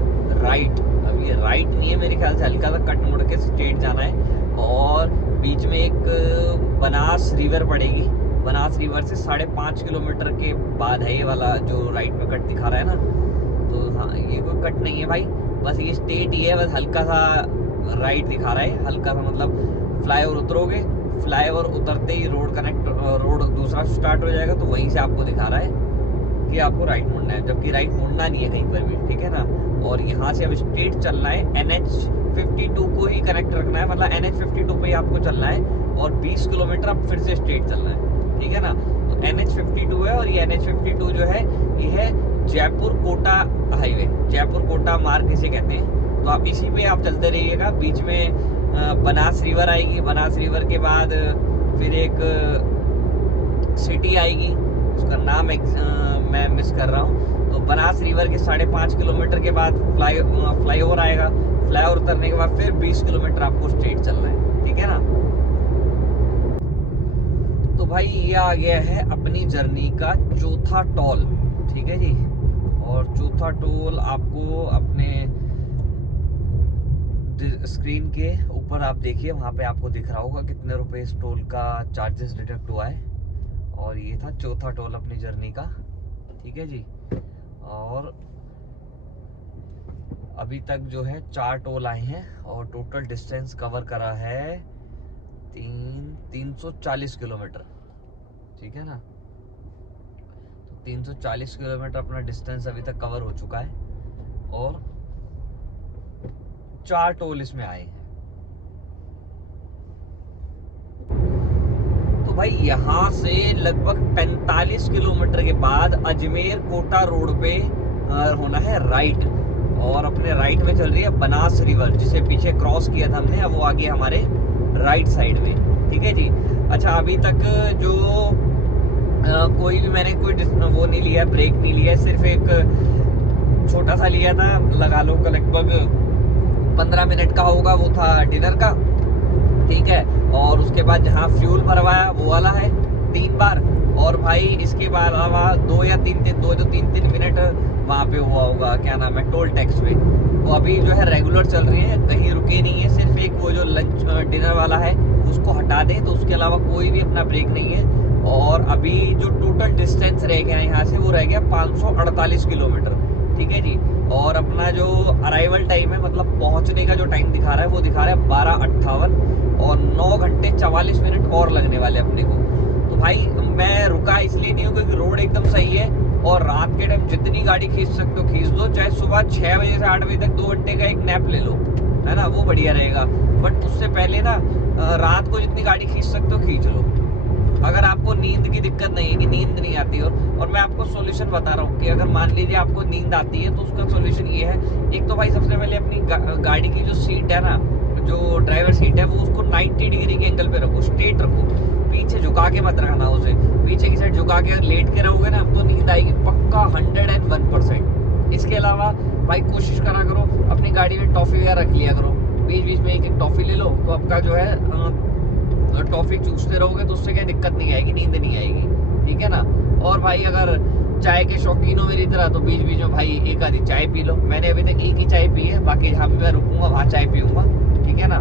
राइट। अब ये राइट नहीं है, मेरे ख्याल से हल्का सा कट मुड़ के स्ट्रेट जाना है, और बीच में एक बनास रिवर पड़ेगी। बनास रिवर से 5.5 किलोमीटर के बाद है ये वाला जो राइट में कट दिखा रहा है ना। तो हाँ, ये कोई कट नहीं है भाई, बस ये स्ट्रेट ही है, बस हल्का सा राइट दिखा रहा है, हल्का सा। मतलब फ्लाईओवर उतरोगे, फ्लाईओवर उतरते ही रोड दूसरा स्टार्ट हो जाएगा, तो वहीं से आपको दिखा रहा है कि आपको राइट मुड़ना है, जबकि राइट मुड़ना नहीं है कहीं पर भी। ठीक है ना, और यहाँ से अब स्ट्रेट चलना है, NH52 को ही कनेक्ट रखना है, मतलब NH52 पे ही आपको चलना है, और 20 किलोमीटर अब फिर से स्ट्रेट चलना है। ठीक है ना, तो NH52 है, और ये NH52 जो है ये है जयपुर कोटा हाईवे, जयपुर कोटा मार्ग इसे कहते हैं। तो आप इसी पे आप चलते रहिएगा। बीच में बनास रिवर आएगी, बनास रिवर के बाद फिर एक सिटी आएगी, उसका नाम मैं मिस कर रहा हूँ। तो बनास रिवर के 5.5 किलोमीटर के बाद फ्लाईओवर आएगा। फ्लाईओवर उतरने के बाद फिर 20 किलोमीटर आपको स्ट्रेट चलना है, ठीक है ना। तो भाई ये आ गया है अपनी जर्नी का चौथा टोल, ठीक है जी। और चौथा टोल आपको अपने स्क्रीन के ऊपर आप देखिए, वहां पे आपको दिख रहा होगा कितने रुपए इस टोल का चार्जेस डिडक्ट हुआ है। और ये था चौथा टोल अपनी जर्नी का, ठीक है जी। और अभी तक जो है 4 टोल आए हैं और टोटल डिस्टेंस कवर करा है 340 किलोमीटर, ठीक है ना। तो 340 किलोमीटर अपना डिस्टेंस अभी तक कवर हो चुका है और 4 टोल इसमें आए हैं। तो भाई यहाँ से लगभग 45 किलोमीटर के बाद अजमेर कोटा रोड पे होना है राइट। और अपने राइट में चल रही है बनास रिवर, जिसे पीछे क्रॉस किया था हमने, अब वो आ गया हमारे राइट साइड में, ठीक है जी। अच्छा, अभी तक जो कोई भी मैंने कोई वो नहीं लिया, ब्रेक नहीं लिया, सिर्फ एक छोटा सा लिया था, लगा लो लगभग 15 मिनट का होगा, वो था डिनर का, ठीक है। और उसके बाद जहाँ फ्यूल भरवाया वो वाला है 3 बार। और भाई इसके अलावा 2 या 3 मिनट वहाँ पे हुआ होगा, क्या नाम है, टोल टैक्स पे। वो अभी जो है रेगुलर चल रही है, कहीं रुके नहीं है, सिर्फ एक वो जो लंच डिनर वाला है उसको हटा दें तो उसके अलावा कोई भी अपना ब्रेक नहीं है। और अभी जो टोटल डिस्टेंस रह गया यहाँ से वो रह गया 548 किलोमीटर, ठीक है जी। और अपना जो अराइवल टाइम है, मतलब पहुंचने का जो टाइम दिखा रहा है, वो दिखा रहा है 12:58 और 9 घंटे 44 मिनट और लगने वाले अपने को। तो भाई मैं रुका इसलिए नहीं हूँ क्योंकि रोड एकदम सही है और रात के टाइम जितनी गाड़ी खींच सकते हो खींच दो, चाहे सुबह 6 बजे से 8 बजे तक 2 घंटे का एक नैप ले लो, है ना, वो बढ़िया रहेगा। बट उससे पहले ना रात को जितनी गाड़ी खींच सकते हो खींच लो, अगर आपको नींद की दिक्कत नहीं है कि नींद नहीं आती। और मैं आपको सॉल्यूशन बता रहा हूँ कि अगर मान लीजिए आपको नींद आती है तो उसका सॉल्यूशन ये है, एक तो भाई सबसे पहले अपनी गाड़ी की जो सीट है ना, जो ड्राइवर सीट है, वो उसको 90 डिग्री के एंगल पे रखो, स्ट्रेट रखो, पीछे झुका के मत रखना उसे। पीछे की साइड झुका के लेट के रहोगे ना तो नींद आएगी पक्का 101%। इसके अलावा भाई कोशिश करा करो अपनी गाड़ी में टॉफी वगैरह रख लिया करो, बीच बीच में एक टॉफी ले लो तो आपका जो है टॉफी चूसते रहोगे तो उससे क्या दिक्कत नहीं आएगी, नींद नहीं आएगी, ठीक है ना। और भाई अगर चाय के शौकीन हो मेरी तरह तो बीच बीच में भाई एक आधी चाय पी लो। मैंने अभी तक एक ही चाय पी है, बाकी जहाँ भी मैं रुकूंगा वहाँ चाय पीऊंगा, ठीक है ना।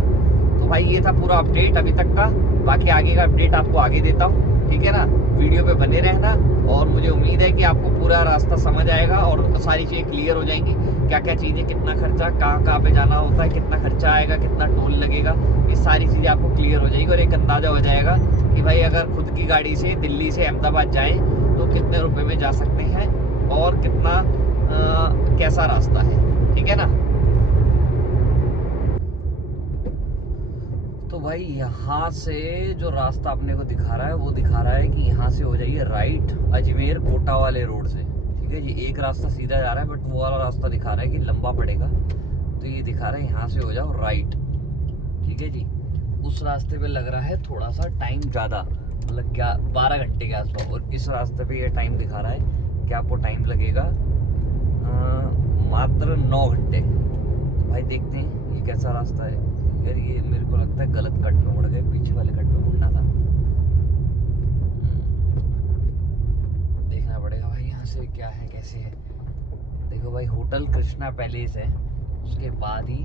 तो भाई ये था पूरा अपडेट अभी तक का, बाकी आगे का अपडेट आपको आगे देता हूँ, ठीक है ना। वीडियो पे बने रहना और मुझे उम्मीद है कि आपको पूरा रास्ता समझ आएगा और सारी चीज़ें क्लियर हो जाएंगी, क्या क्या चीज़ें, कितना खर्चा, कहाँ कहाँ पे जाना होता है, कितना खर्चा आएगा, कितना टोल लगेगा, ये सारी चीज़ें आपको क्लियर हो जाएगी और एक अंदाज़ा हो जाएगा कि भाई अगर खुद की गाड़ी से दिल्ली से अहमदाबाद जाएँ तो कितने रुपए में जा सकते हैं और कितना कैसा रास्ता है, ठीक है ना। तो भाई यहाँ से जो रास्ता अपने को दिखा रहा है वो दिखा रहा है कि यहाँ से हो जाइए राइट अजमेर कोटा वाले रोड से, ठीक है जी। एक रास्ता सीधा जा रहा है बट वो वाला रास्ता दिखा रहा है कि लंबा पड़ेगा, तो ये दिखा रहा है यहाँ से हो जाओ राइट, ठीक है जी। उस रास्ते पे लग रहा है थोड़ा सा टाइम ज़्यादा, मतलब क्या 12 घंटे के आसपास, और इस रास्ते पे ये टाइम दिखा रहा है कि आपको टाइम लगेगा मात्र 9 घंटे। भाई देखते हैं ये कैसा रास्ता है यार। ये मेरे को लगता है गलत कट में मुड़ गए, पीछे वाले कट में मुड़ना था। देखना पड़ेगा भाई यहाँ से क्या है कैसे है। देखो भाई होटल कृष्णा पैलेस है, उसके बाद ही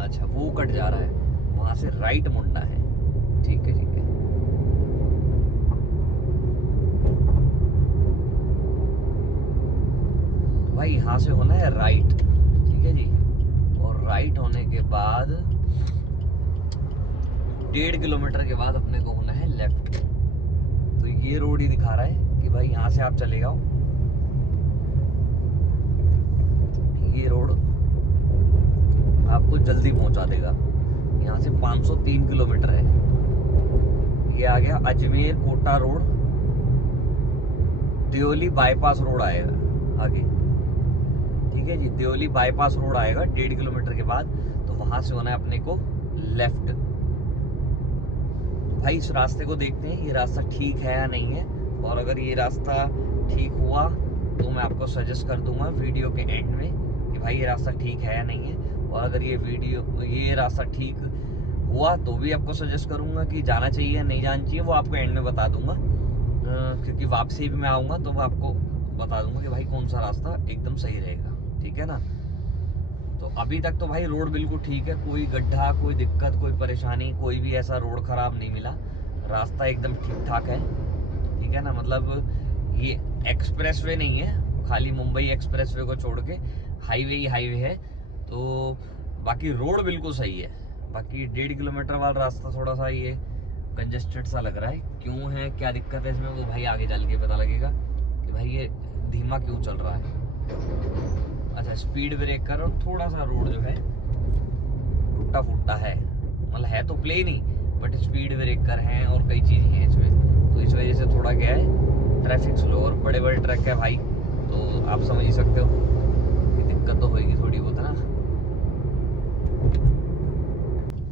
अच्छा वो कट जा रहा है, वहां से राइट मुड़ना है, ठीक है ठीक है। तो भाई यहाँ से होना है राइट, ठीक है जी। और राइट होने के बाद 1.5 किलोमीटर के बाद अपने को होना है लेफ्ट। तो ये रोड ही दिखा रहा है कि भाई यहाँ से आप चले जाओ, ये रोड आपको जल्दी पहुंचा देगा। यहाँ से 503 किलोमीटर है। ये आ गया Ajmer Kota road, Deoli bypass road आएगा आगे, ठीक है जी। देओली बाईपास रोड आएगा 1.5 किलोमीटर के बाद, तो वहां से होना है अपने को लेफ्ट। तो भाई इस रास्ते को देखते हैं ये रास्ता ठीक है या नहीं है, और अगर ये रास्ता ठीक हुआ तो मैं आपको सजेस्ट कर दूंगा वीडियो के एंड में कि भाई ये रास्ता ठीक है या नहीं है। और अगर ये रास्ता ठीक हुआ तो भी आपको सजेस्ट करूंगा कि जाना चाहिए या नहीं जाना चाहिए, वो आपको एंड में बता दूंगा। क्योंकि वापसी भी मैं आऊँगा तो वो आपको बता दूंगा कि भाई कौन सा रास्ता एकदम सही रहेगा, ठीक है ना। तो अभी तक तो भाई रोड बिल्कुल ठीक है, कोई गड्ढा, कोई दिक्कत, कोई परेशानी, कोई भी ऐसा रोड खराब नहीं मिला। रास्ता एकदम ठीक ठाक है, ठीक है ना। मतलब ये एक्सप्रेसवे नहीं है, खाली मुंबई एक्सप्रेसवे को छोड़ के हाईवे ही हाईवे है। तो बाकी रोड बिल्कुल सही है। बाकी 1.5 किलोमीटर वाला रास्ता थोड़ा सा ये कंजेस्टेड सा लग रहा है, क्यों है, क्या दिक्कत है इसमें, वो भाई आगे चल के पता लगेगा कि भाई ये धीमा क्यों चल रहा है। अच्छा, स्पीड ब्रेकर और थोड़ा सा रोड जो है टूटा फूटा है, मतलब है तो प्लेन ही, बट स्पीड ब्रेकर हैं और कई चीज़ें हैं इसमें, तो इस वजह से थोड़ा क्या है ट्रैफिक स्लो। और बड़े बड़े ट्रक है भाई, तो आप समझ ही सकते हो कि दिक्कत तो होगी थोड़ी बहुत, है ना।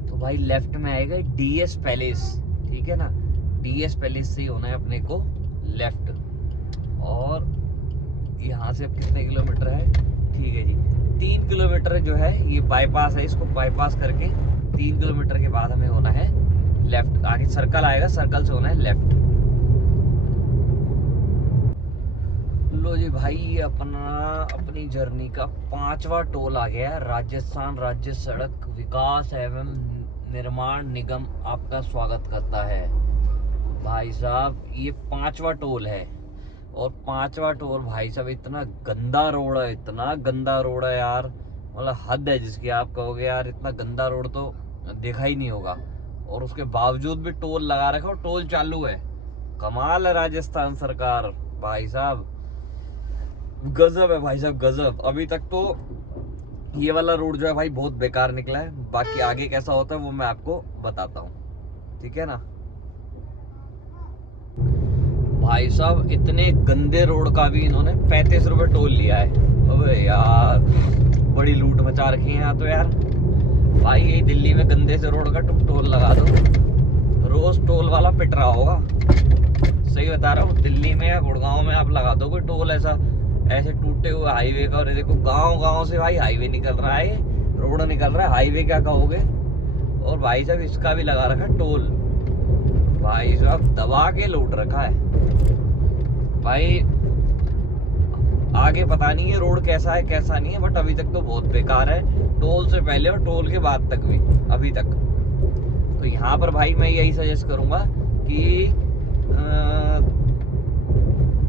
तो भाई लेफ्ट में आएगा DS पैलेस, ठीक है ना। DS पैलेस से ही होना है अपने को लेफ्ट। और यहाँ से अब कितने किलोमीटर है, ठीक है जी 3 किलोमीटर जो है ये बाईपास है, इसको बाईपास करके 3 किलोमीटर के बाद हमें होना है लेफ्ट। आगे सर्कल आएगा, सर्कल से होना है लेफ्ट। लो जी भाई, ये अपनी जर्नी का 5वां टोल आ गया है। राजस्थान राज्य सड़क विकास एवं निर्माण निगम आपका स्वागत करता है। भाई साहब ये 5वां टोल है, और 5वां टोल भाई साहब इतना गंदा रोड है, इतना गंदा रोड है यार, मतलब हद है जिसकी। आप कहोगे यार इतना गंदा रोड तो देखा ही नहीं होगा, और उसके बावजूद भी टोल लगा रखा और टोल चालू है। कमाल है राजस्थान सरकार भाई साहब, गजब है भाई साहब, गजब। अभी तक तो ये वाला रोड जो है भाई बहुत बेकार निकला है, बाकी आगे कैसा होता है वो मैं आपको बताता हूँ, ठीक है ना। भाई साहब इतने गंदे रोड का भी इन्होंने 35 रुपए टोल लिया है। अबे यार बड़ी लूट मचा रखी है यहाँ तो यार। भाई यही दिल्ली में गंदे से रोड का टोल लगा दो, रोज टोल वाला पिट रहा होगा। सही बता रहा हूँ, दिल्ली में या गुड़गांव में आप लगा दो कोई टोल ऐसे टूटे हुए हाईवे का, और देखो गांव से भाई हाईवे निकल रहा है, रोड निकल रहा है, हाईवे क्या कहोगे। और भाई साहब इसका भी लगा रखा टोल, भाई साहब दबा के लूट रखा है। भाई आगे पता नहीं है रोड कैसा है कैसा नहीं है, बट अभी तक तो बहुत बेकार है, टोल से पहले और टोल के बाद तक भी अभी तक। तो यहाँ पर भाई मैं यही सजेस्ट करूंगा कि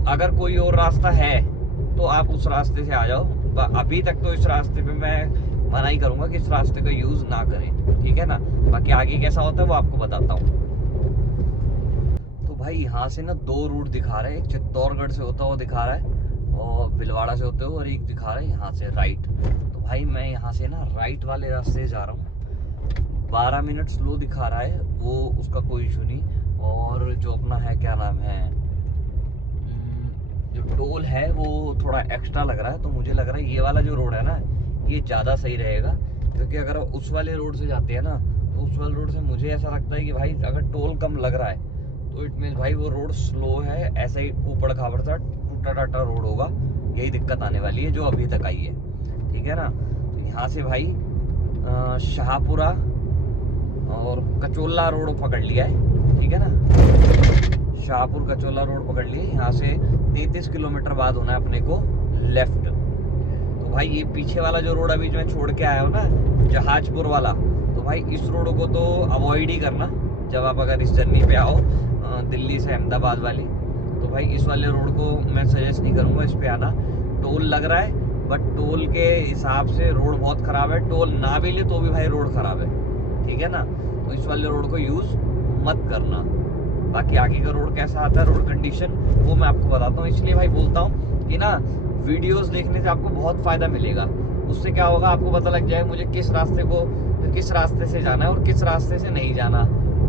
अगर कोई और रास्ता है तो आप उस रास्ते से आ जाओ। अभी तक तो इस रास्ते पे मैं मना ही करूंगा कि इस रास्ते का यूज ना करें, ठीक है ना। बाकी आगे कैसा होता है वो आपको बताता हूँ। तो भाई यहाँ से ना 2 रूट दिखा रहे हैं, एक चित्तौड़गढ़ से होता हुआ दिखा रहा है और भीलवाड़ा से होते हुए, और एक दिखा रहा है यहाँ से राइट। तो भाई मैं यहाँ से ना राइट वाले रास्ते से जा रहा हूँ। 12 मिनट स्लो दिखा रहा है, वो उसका कोई इशू नहीं। और जो अपना है क्या नाम है, जो टोल है वो थोड़ा एक्स्ट्रा लग रहा है, तो मुझे लग रहा है ये वाला जो रोड है ना ये ज़्यादा सही रहेगा। क्योंकि अगर उस वाले रोड से जाते हैं ना, तो उस वाले रोड से मुझे ऐसा लगता है कि भाई अगर टोल कम लग रहा है तो इट मीन्स भाई वो रोड स्लो है, ऐसे ही ऊपर खाबड़ सा टूटा टाटा रोड होगा। यही दिक्कत आने वाली है जो अभी तक आई है, ठीक है ना। तो यहाँ से भाई शाहपुरा और कचोला रोड पकड़ लिया है, ठीक है ना। शाहपुर कचोला रोड पकड़ लिए, यहाँ से 33 किलोमीटर बाद होना है अपने को लेफ्ट। तो भाई ये पीछे वाला जो रोड अभी जो मैं छोड़ के आया हूँ ना, जहाजपुर वाला, तो भाई इस रोड को तो अवॉइड ही करना जब आप अगर इस जर्नी पे आओ दिल्ली से अहमदाबाद वाली। तो भाई इस वाले रोड को मैं सजेस्ट नहीं करूँगा इस पे आना। टोल लग रहा है, बट टोल के हिसाब से रोड बहुत ख़राब है, टोल ना भी ले तो भी भाई रोड ख़राब है, ठीक है ना। तो इस वाले रोड को यूज़ मत करना। बाकी आगे का रोड कैसा आता है, रोड कंडीशन, वो मैं आपको बताता हूँ। इसलिए भाई बोलता हूँ कि ना वीडियोस देखने से आपको बहुत फ़ायदा मिलेगा। उससे क्या होगा, आपको पता लग जाए मुझे किस रास्ते से जाना है और किस रास्ते से नहीं जाना।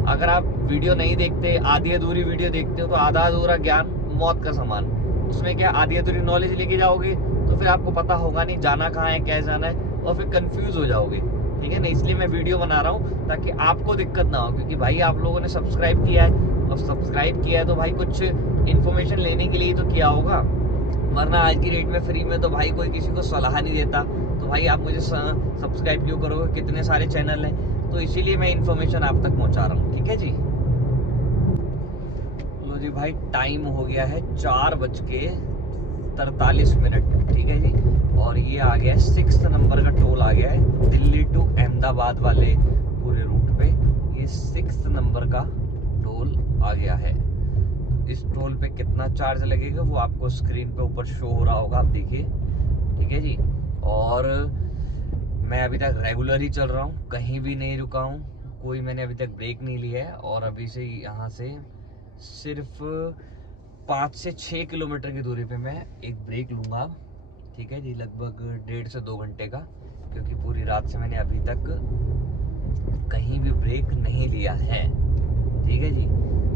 अगर आप वीडियो नहीं देखते, आधी अधूरी वीडियो देखते हो, तो आधा अधूरा ज्ञान मौत का समान। उसमें क्या आधी अधूरी नॉलेज लेके जाओगे तो फिर आपको पता होगा नहीं जाना कहाँ है, क्या जाना है, और फिर कंफ्यूज हो जाओगे, ठीक है ना। इसलिए मैं वीडियो बना रहा हूँ ताकि आपको दिक्कत ना हो, क्योंकि भाई आप लोगों ने सब्सक्राइब किया है और सब्सक्राइब किया है तो भाई कुछ इन्फॉर्मेशन लेने के लिए तो किया होगा, वरना आज की डेट में फ्री में तो भाई कोई किसी को सलाह नहीं देता। तो भाई आप मुझे सब्सक्राइब क्यों करोगे, कितने सारे चैनल हैं, तो इसीलिए मैं इन्फॉर्मेशन आप तक पहुंचा रहा हूँ। ठीक है जी। लो जी भाई, टाइम हो गया है 4:43। ठीक है जी, और ये आ गया है 6 नंबर का टोल आ गया है दिल्ली टू अहमदाबाद वाले पूरे रूट पे। ये 6 नंबर का टोल आ गया है। इस टोल पे कितना चार्ज लगेगा वो आपको स्क्रीन पे ऊपर शो हो रहा होगा, आप देखिए। ठीक है जी, और मैं अभी तक रेगुलर ही चल रहा हूँ, कहीं भी नहीं रुका हूँ, कोई मैंने अभी तक ब्रेक नहीं लिया है। और अभी से यहाँ से सिर्फ 5 से 6 किलोमीटर की दूरी पे मैं एक ब्रेक लूँगा। ठीक है जी, लगभग 1.5 से 2 घंटे का, क्योंकि पूरी रात से मैंने अभी तक कहीं भी ब्रेक नहीं लिया है। ठीक है जी,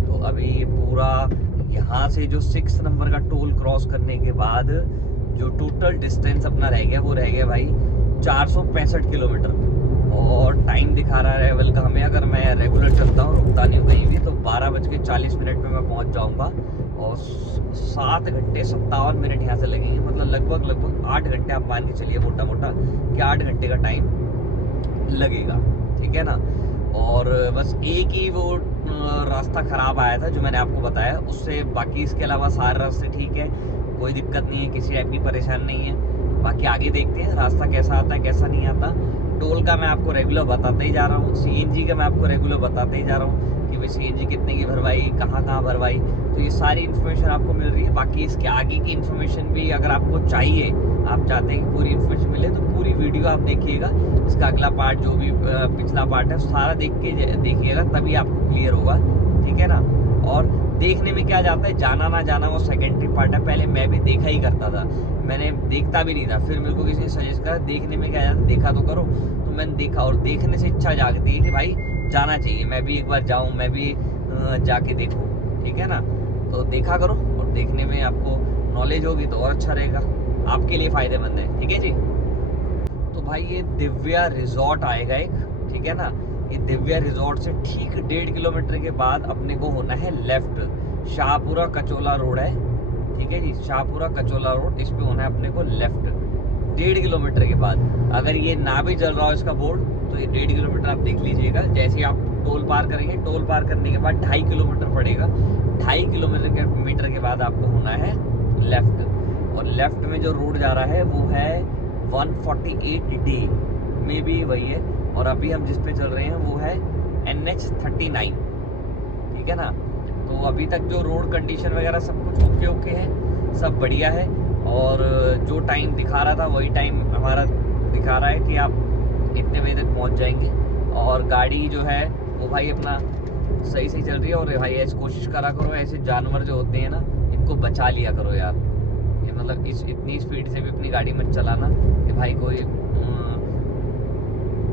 तो अभी ये पूरा यहाँ से जो 6 नंबर का टोल क्रॉस करने के बाद जो टोटल डिस्टेंस अपना रह गया वो रह गया भाई 465 किलोमीटर। और टाइम दिखा रहा है रेवल का हमें, अगर मैं रेगुलर चलता हूँ, रुकता नहीं हूँ कहीं भी, तो 12:40 पे मैं पहुँच जाऊँगा। और 7 घंटे 57 मिनट यहाँ से लगेंगे, मतलब लगभग 8 घंटे आप मान के चलिए मोटा मोटा कि 8 घंटे का टाइम लगेगा। ठीक है ना। और बस एक ही वो रास्ता खराब आया था जो मैंने आपको बताया, उससे बाकी इसके अलावा सारे रास्ते ठीक है, कोई दिक्कत नहीं है, किसी टाइप की परेशानी नहीं है। बाकी आगे देखते हैं रास्ता कैसा आता है कैसा नहीं आता। टोल का मैं आपको रेगुलर बताते ही जा रहा हूँ, सीएनजी का मैं आपको रेगुलर बताते ही जा रहा हूँ कि भाई सीएनजी कितने की भरवाई, कहाँ भरवाई, तो ये सारी इन्फॉर्मेशन आपको मिल रही है। बाकी इसके आगे की इन्फॉर्मेशन भी अगर आपको चाहिए, आप चाहते हैं कि पूरी इन्फॉर्मेशन मिले, तो पूरी वीडियो आप देखिएगा। इसका अगला पार्ट जो भी पिछला पार्ट है सारा देखिएगा, तभी आपको क्लियर होगा। ठीक है ना। और देखने में क्या जाता है, जाना ना जाना वो सेकेंडरी पार्ट है। पहले मैं भी देखा ही करता था, मैंने देखता भी नहीं था, फिर मेरे को किसी ने सजेस्ट करा देखने में क्या जाता है, देखा तो करो। तो मैंने देखा और देखने से इच्छा जागती है कि भाई जाना चाहिए, मैं भी एक बार जाऊँ, मैं भी जाके देखूँ। ठीक है ना। तो देखा करो, और देखने में आपको नॉलेज होगी तो और अच्छा रहेगा, आपके लिए फायदेमंद है। ठीक है जी। तो भाई ये दिव्या रिजॉर्ट आएगा एक, ठीक है ना। ये दिव्या रिजॉर्ट से ठीक 1.5 किलोमीटर के बाद अपने को होना है लेफ्ट। शाहपुरा कचोला रोड है, ठीक है जी, शाहपुरा कचोला रोड, इस पे होना है अपने को लेफ्ट 1.5 किलोमीटर के बाद। अगर ये ना भी चल रहा हो इसका बोर्ड, तो ये 1.5 किलोमीटर आप देख लीजिएगा। जैसे ही आप टोल पार करेंगे, टोल पार करने के बाद 2.5 किलोमीटर पड़ेगा, 2.5 किलोमीटर के बाद आपको होना है लेफ्ट। और लेफ्ट में जो रोड जा रहा है वो है 148D में भी वही है। और अभी हम जिस पे चल रहे हैं वो है NH39। ठीक है ना। तो अभी तक जो रोड कंडीशन वगैरह सब कुछ ओके है, सब बढ़िया है। और जो टाइम दिखा रहा था वही टाइम हमारा दिखा रहा है कि आप इतने बजे तक पहुंच जाएंगे। और गाड़ी जो है वो भाई अपना सही चल रही है। और भाई ऐसी कोशिश करा करो, ऐसे जानवर जो होते हैं ना, इनको बचा लिया करो यार। ये मतलब इतनी स्पीड से भी अपनी गाड़ी मत चलाना कि भाई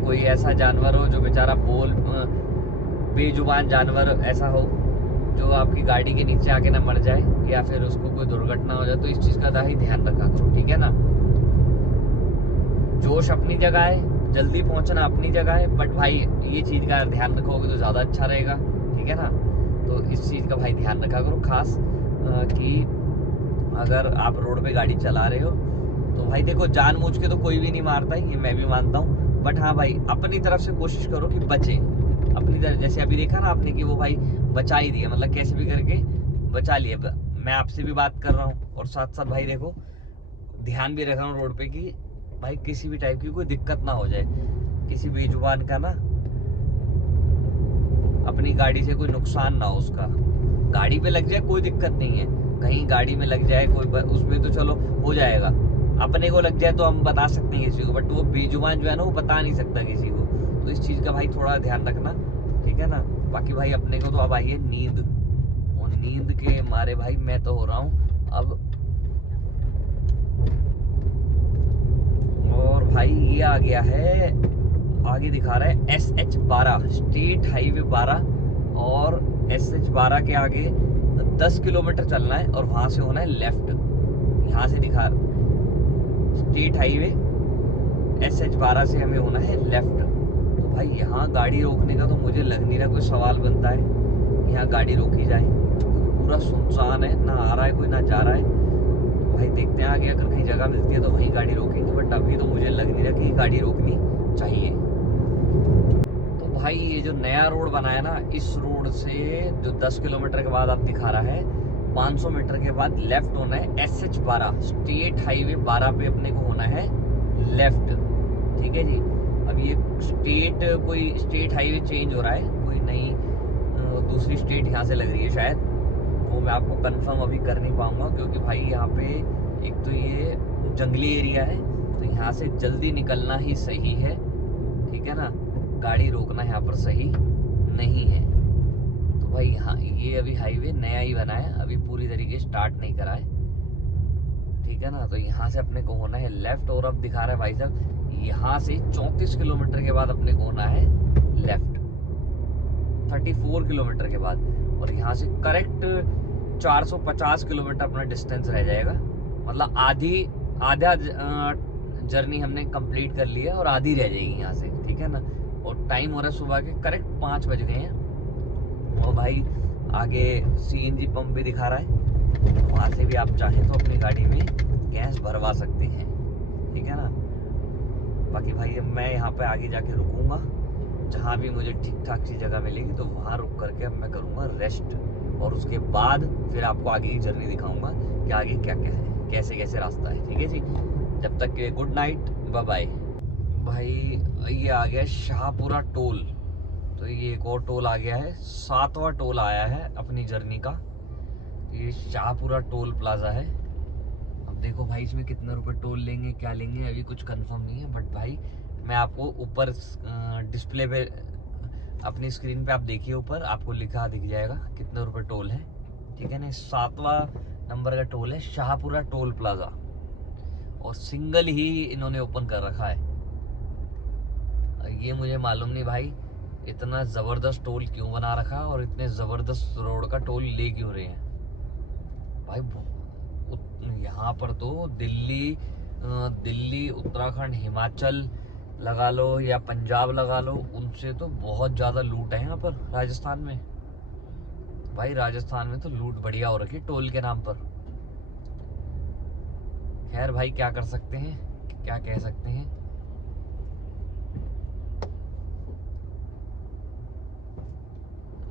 कोई ऐसा जानवर हो जो बेचारा बेजुबान जानवर ऐसा हो जो आपकी गाड़ी के नीचे आके ना मर जाए, या फिर उसको कोई दुर्घटना हो जाए। तो इस चीज का ही ध्यान रखा करो। ठीक है ना। जोश अपनी जगह है, जल्दी पहुंचना अपनी जगह है, बट भाई ये चीज का ध्यान रखोगे तो ज्यादा अच्छा रहेगा। ठीक है ना। तो इस चीज का भाई ध्यान रखा करो खास, कि अगर आप रोड पे गाड़ी चला रहे हो तो भाई देखो, जानबूझ के तो कोई भी नहीं मारता है, ये मैं भी मानता हूँ, बट हाँ भाई अपनी तरफ से कोशिश करो कि बचे अपनी तरफ। जैसे अभी देखा ना आपने कि वो भाई बचा ही दिया, मतलब कैसे भी करके बचा लिया। मैं आपसे भी बात कर रहा हूँ और साथ साथ भाई देखो ध्यान भी रख रहा हूँ रोड पे कि भाई किसी भी टाइप की कोई दिक्कत ना हो जाए, किसी बेजुबान का ना अपनी गाड़ी से कोई नुकसान ना हो उसका। गाड़ी पे लग जाए कोई दिक्कत नहीं है, कहीं गाड़ी में लग जाए कोई, उसमें तो चलो हो जाएगा। अपने को लग जाए तो हम बता सकते हैं किसी को, बट वो बेजुबान जो है ना वो बता नहीं सकता किसी को। तो इस चीज का भाई थोड़ा ध्यान रखना। ठीक है ना। बाकी भाई अपने को तो अब आई है नींद, और नींद के मारे भाई मैं तो हो रहा हूँ अब। और भाई ये आ गया है, आगे दिखा रहा है SH12 स्टेट हाईवे 12, और SH12 के आगे 10 किलोमीटर चलना है और वहां से होना है लेफ्ट। यहाँ से दिखा स्टेट हाईवे SH12 से हमें होना है लेफ्ट। तो भाई यहाँ गाड़ी रोकने का तो मुझे लग नहीं रहा कोई सवाल बनता है, यहाँ गाड़ी रोकी जाए, पूरा सुनसान है, ना आ रहा है कोई ना जा रहा है। तो भाई देखते हैं आगे अगर कहीं जगह मिलती है तो वहीं गाड़ी रोकेंगे, बट अभी तो मुझे लग नहीं रहा कि गाड़ी रोकनी चाहिए। तो भाई ये जो नया रोड बना है ना, इस रोड से जो 10 किलोमीटर के बाद आप दिखा रहा है, 500 मीटर के बाद लेफ्ट होना है। SH12 स्टेट हाईवे 12 पे अपने को होना है लेफ्ट, ठीक है जी। अब ये कोई स्टेट हाईवे चेंज हो रहा है, कोई नई दूसरी स्टेट यहाँ से लग रही है शायद, वो मैं आपको कंफर्म अभी कर नहीं पाऊंगा, क्योंकि भाई यहाँ पे एक तो ये जंगली एरिया है, तो यहाँ से जल्दी निकलना ही सही है, ठीक है ना, गाड़ी रोकना यहाँ पर सही नहीं है। तो भाई यहाँ ये अभी हाईवे नया ही बना है, अभी पूरी तरीके स्टार्ट नहीं करा है, ठीक है ना। तो यहाँ से अपने को होना है लेफ्ट, और अब दिखा रहा है भाई साहब यहाँ से 34 किलोमीटर के बाद अपने को होना है लेफ्ट, 34 किलोमीटर के बाद। और यहाँ से करेक्ट 450 किलोमीटर अपना डिस्टेंस रह जाएगा, मतलब आधा जर्नी हमने कंप्लीट कर लिया और आधी रह जाएगी यहाँ से, ठीक है ना। और टाइम हो रहा है सुबह के करेक्ट 5 बज गए हैं। और भाई आगे CNG पंप भी दिखा रहा है, वहाँ से भी आप चाहें तो अपनी गाड़ी में गैस भरवा सकते हैं, ठीक है ना। बाकी भाई मैं यहाँ पे आगे जाके रुकूंगा, जहाँ भी मुझे ठीक ठाक सी जगह मिलेगी तो वहाँ रुक करके अब मैं करूँगा रेस्ट, और उसके बाद फिर आपको आगे की जर्नी दिखाऊंगा कि आगे क्या क्या है, कैसे कैसे रास्ता है, ठीक है जी। जब तक के गुड नाइट, बाय बाय। भाई ये आ गया शाहपुरा टोल, तो ये एक और टोल आ गया है, 7वां टोल आया है अपनी जर्नी का। ये शाहपुरा टोल प्लाजा है। अब देखो भाई इसमें कितना रुपए टोल लेंगे, क्या लेंगे, अभी कुछ कंफर्म नहीं है, बट भाई मैं आपको ऊपर डिस्प्ले पे अपनी स्क्रीन पे आप देखिए, ऊपर आपको लिखा दिख जाएगा कितना रुपए टोल है, ठीक है ना। 7वां नंबर का टोल है शाहपुरा टोल प्लाजा, और सिंगल ही इन्होंने ओपन कर रखा है। ये मुझे मालूम नहीं भाई इतना जबरदस्त टोल क्यों बना रखा है, और इतने जबरदस्त रोड का टोल ले क्यों रहे हैं भाई। यहाँ पर तो दिल्ली, उत्तराखंड, हिमाचल लगा लो या पंजाब लगा लो, उनसे तो बहुत ज्यादा लूट है यहाँ पर राजस्थान में। भाई राजस्थान में तो लूट बढ़िया हो रखी है टोल के नाम पर। खैर भाई क्या कर सकते हैं, क्या कह सकते हैं।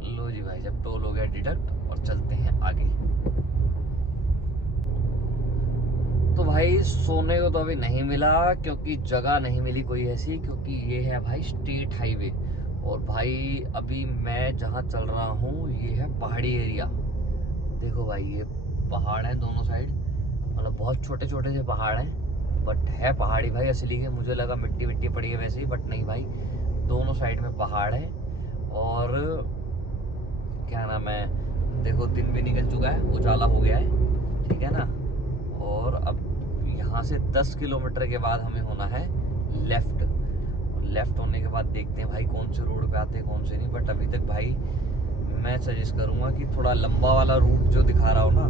लो जी भाई, जब टोल हो गया डिडक्ट, और चलते हैं आगे। तो भाई सोने को तो अभी नहीं मिला, क्योंकि जगह नहीं मिली कोई ऐसी, क्योंकि ये है भाई स्टेट हाईवे। और भाई अभी मैं जहाँ चल रहा हूँ ये है पहाड़ी एरिया। देखो भाई ये पहाड़ है दोनों साइड, मतलब बहुत छोटे छोटे से पहाड़ हैं, बट है पहाड़ी भाई असली के। मुझे लगा मिट्टी मिट्टी पड़ी है वैसे ही, बट नहीं भाई, दोनों साइड में पहाड़ है। और क्या नाम है, देखो दिन भी निकल चुका है, उजाला हो गया है, ठीक है ना। और अब यहाँ से 10 किलोमीटर के बाद हमें होना है लेफ्ट। लेफ्ट होने के बाद देखते हैं भाई कौन से रोड पे आते हैं कौन से नहीं, बट अभी तक भाई मैं सजेस्ट करूँगा कि थोड़ा लंबा वाला रूट जो दिखा रहा हो ना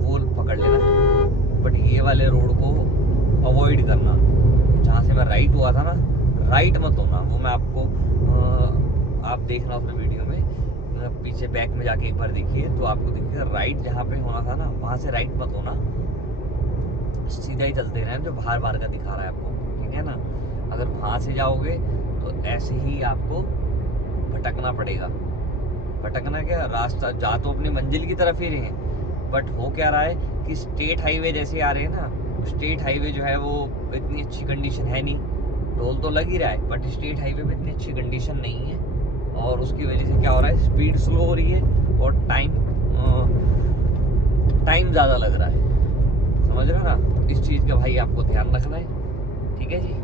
वो पकड़ लेना, बट ये वाले रोड को अवॉइड करना। जहाँ से मैं राइट हुआ था ना, राइट मत होना, वो मैं आपको आप देखना अपने वीडियो में, पीछे बैक में जाके एक बार देखिए तो आपको दिखेगा राइट जहाँ पे होना था ना, वहाँ से राइट मत होना, सीधा ही चलते रहना जो बाहर बाहर का दिखा रहा है आपको, ठीक है ना। अगर वहाँ से जाओगे तो ऐसे ही आपको भटकना पड़ेगा। भटकना क्या, रास्ता जा तो अपनी मंजिल की तरफ ही रहे हैं, बट हो क्या रहा है कि स्टेट हाईवे जैसे आ रहे हैं ना, स्टेट हाईवे जो है वो इतनी अच्छी कंडीशन है नहीं, टोल तो लग ही रहा है बट स्टेट हाईवे में इतनी अच्छी कंडीशन नहीं है, और उसकी वजह से क्या हो रहा है, स्पीड स्लो हो रही है और टाइम ज़्यादा लग रहा है। समझ रहे हो ना, इस चीज़ का भाई आपको ध्यान रखना है, ठीक है जी।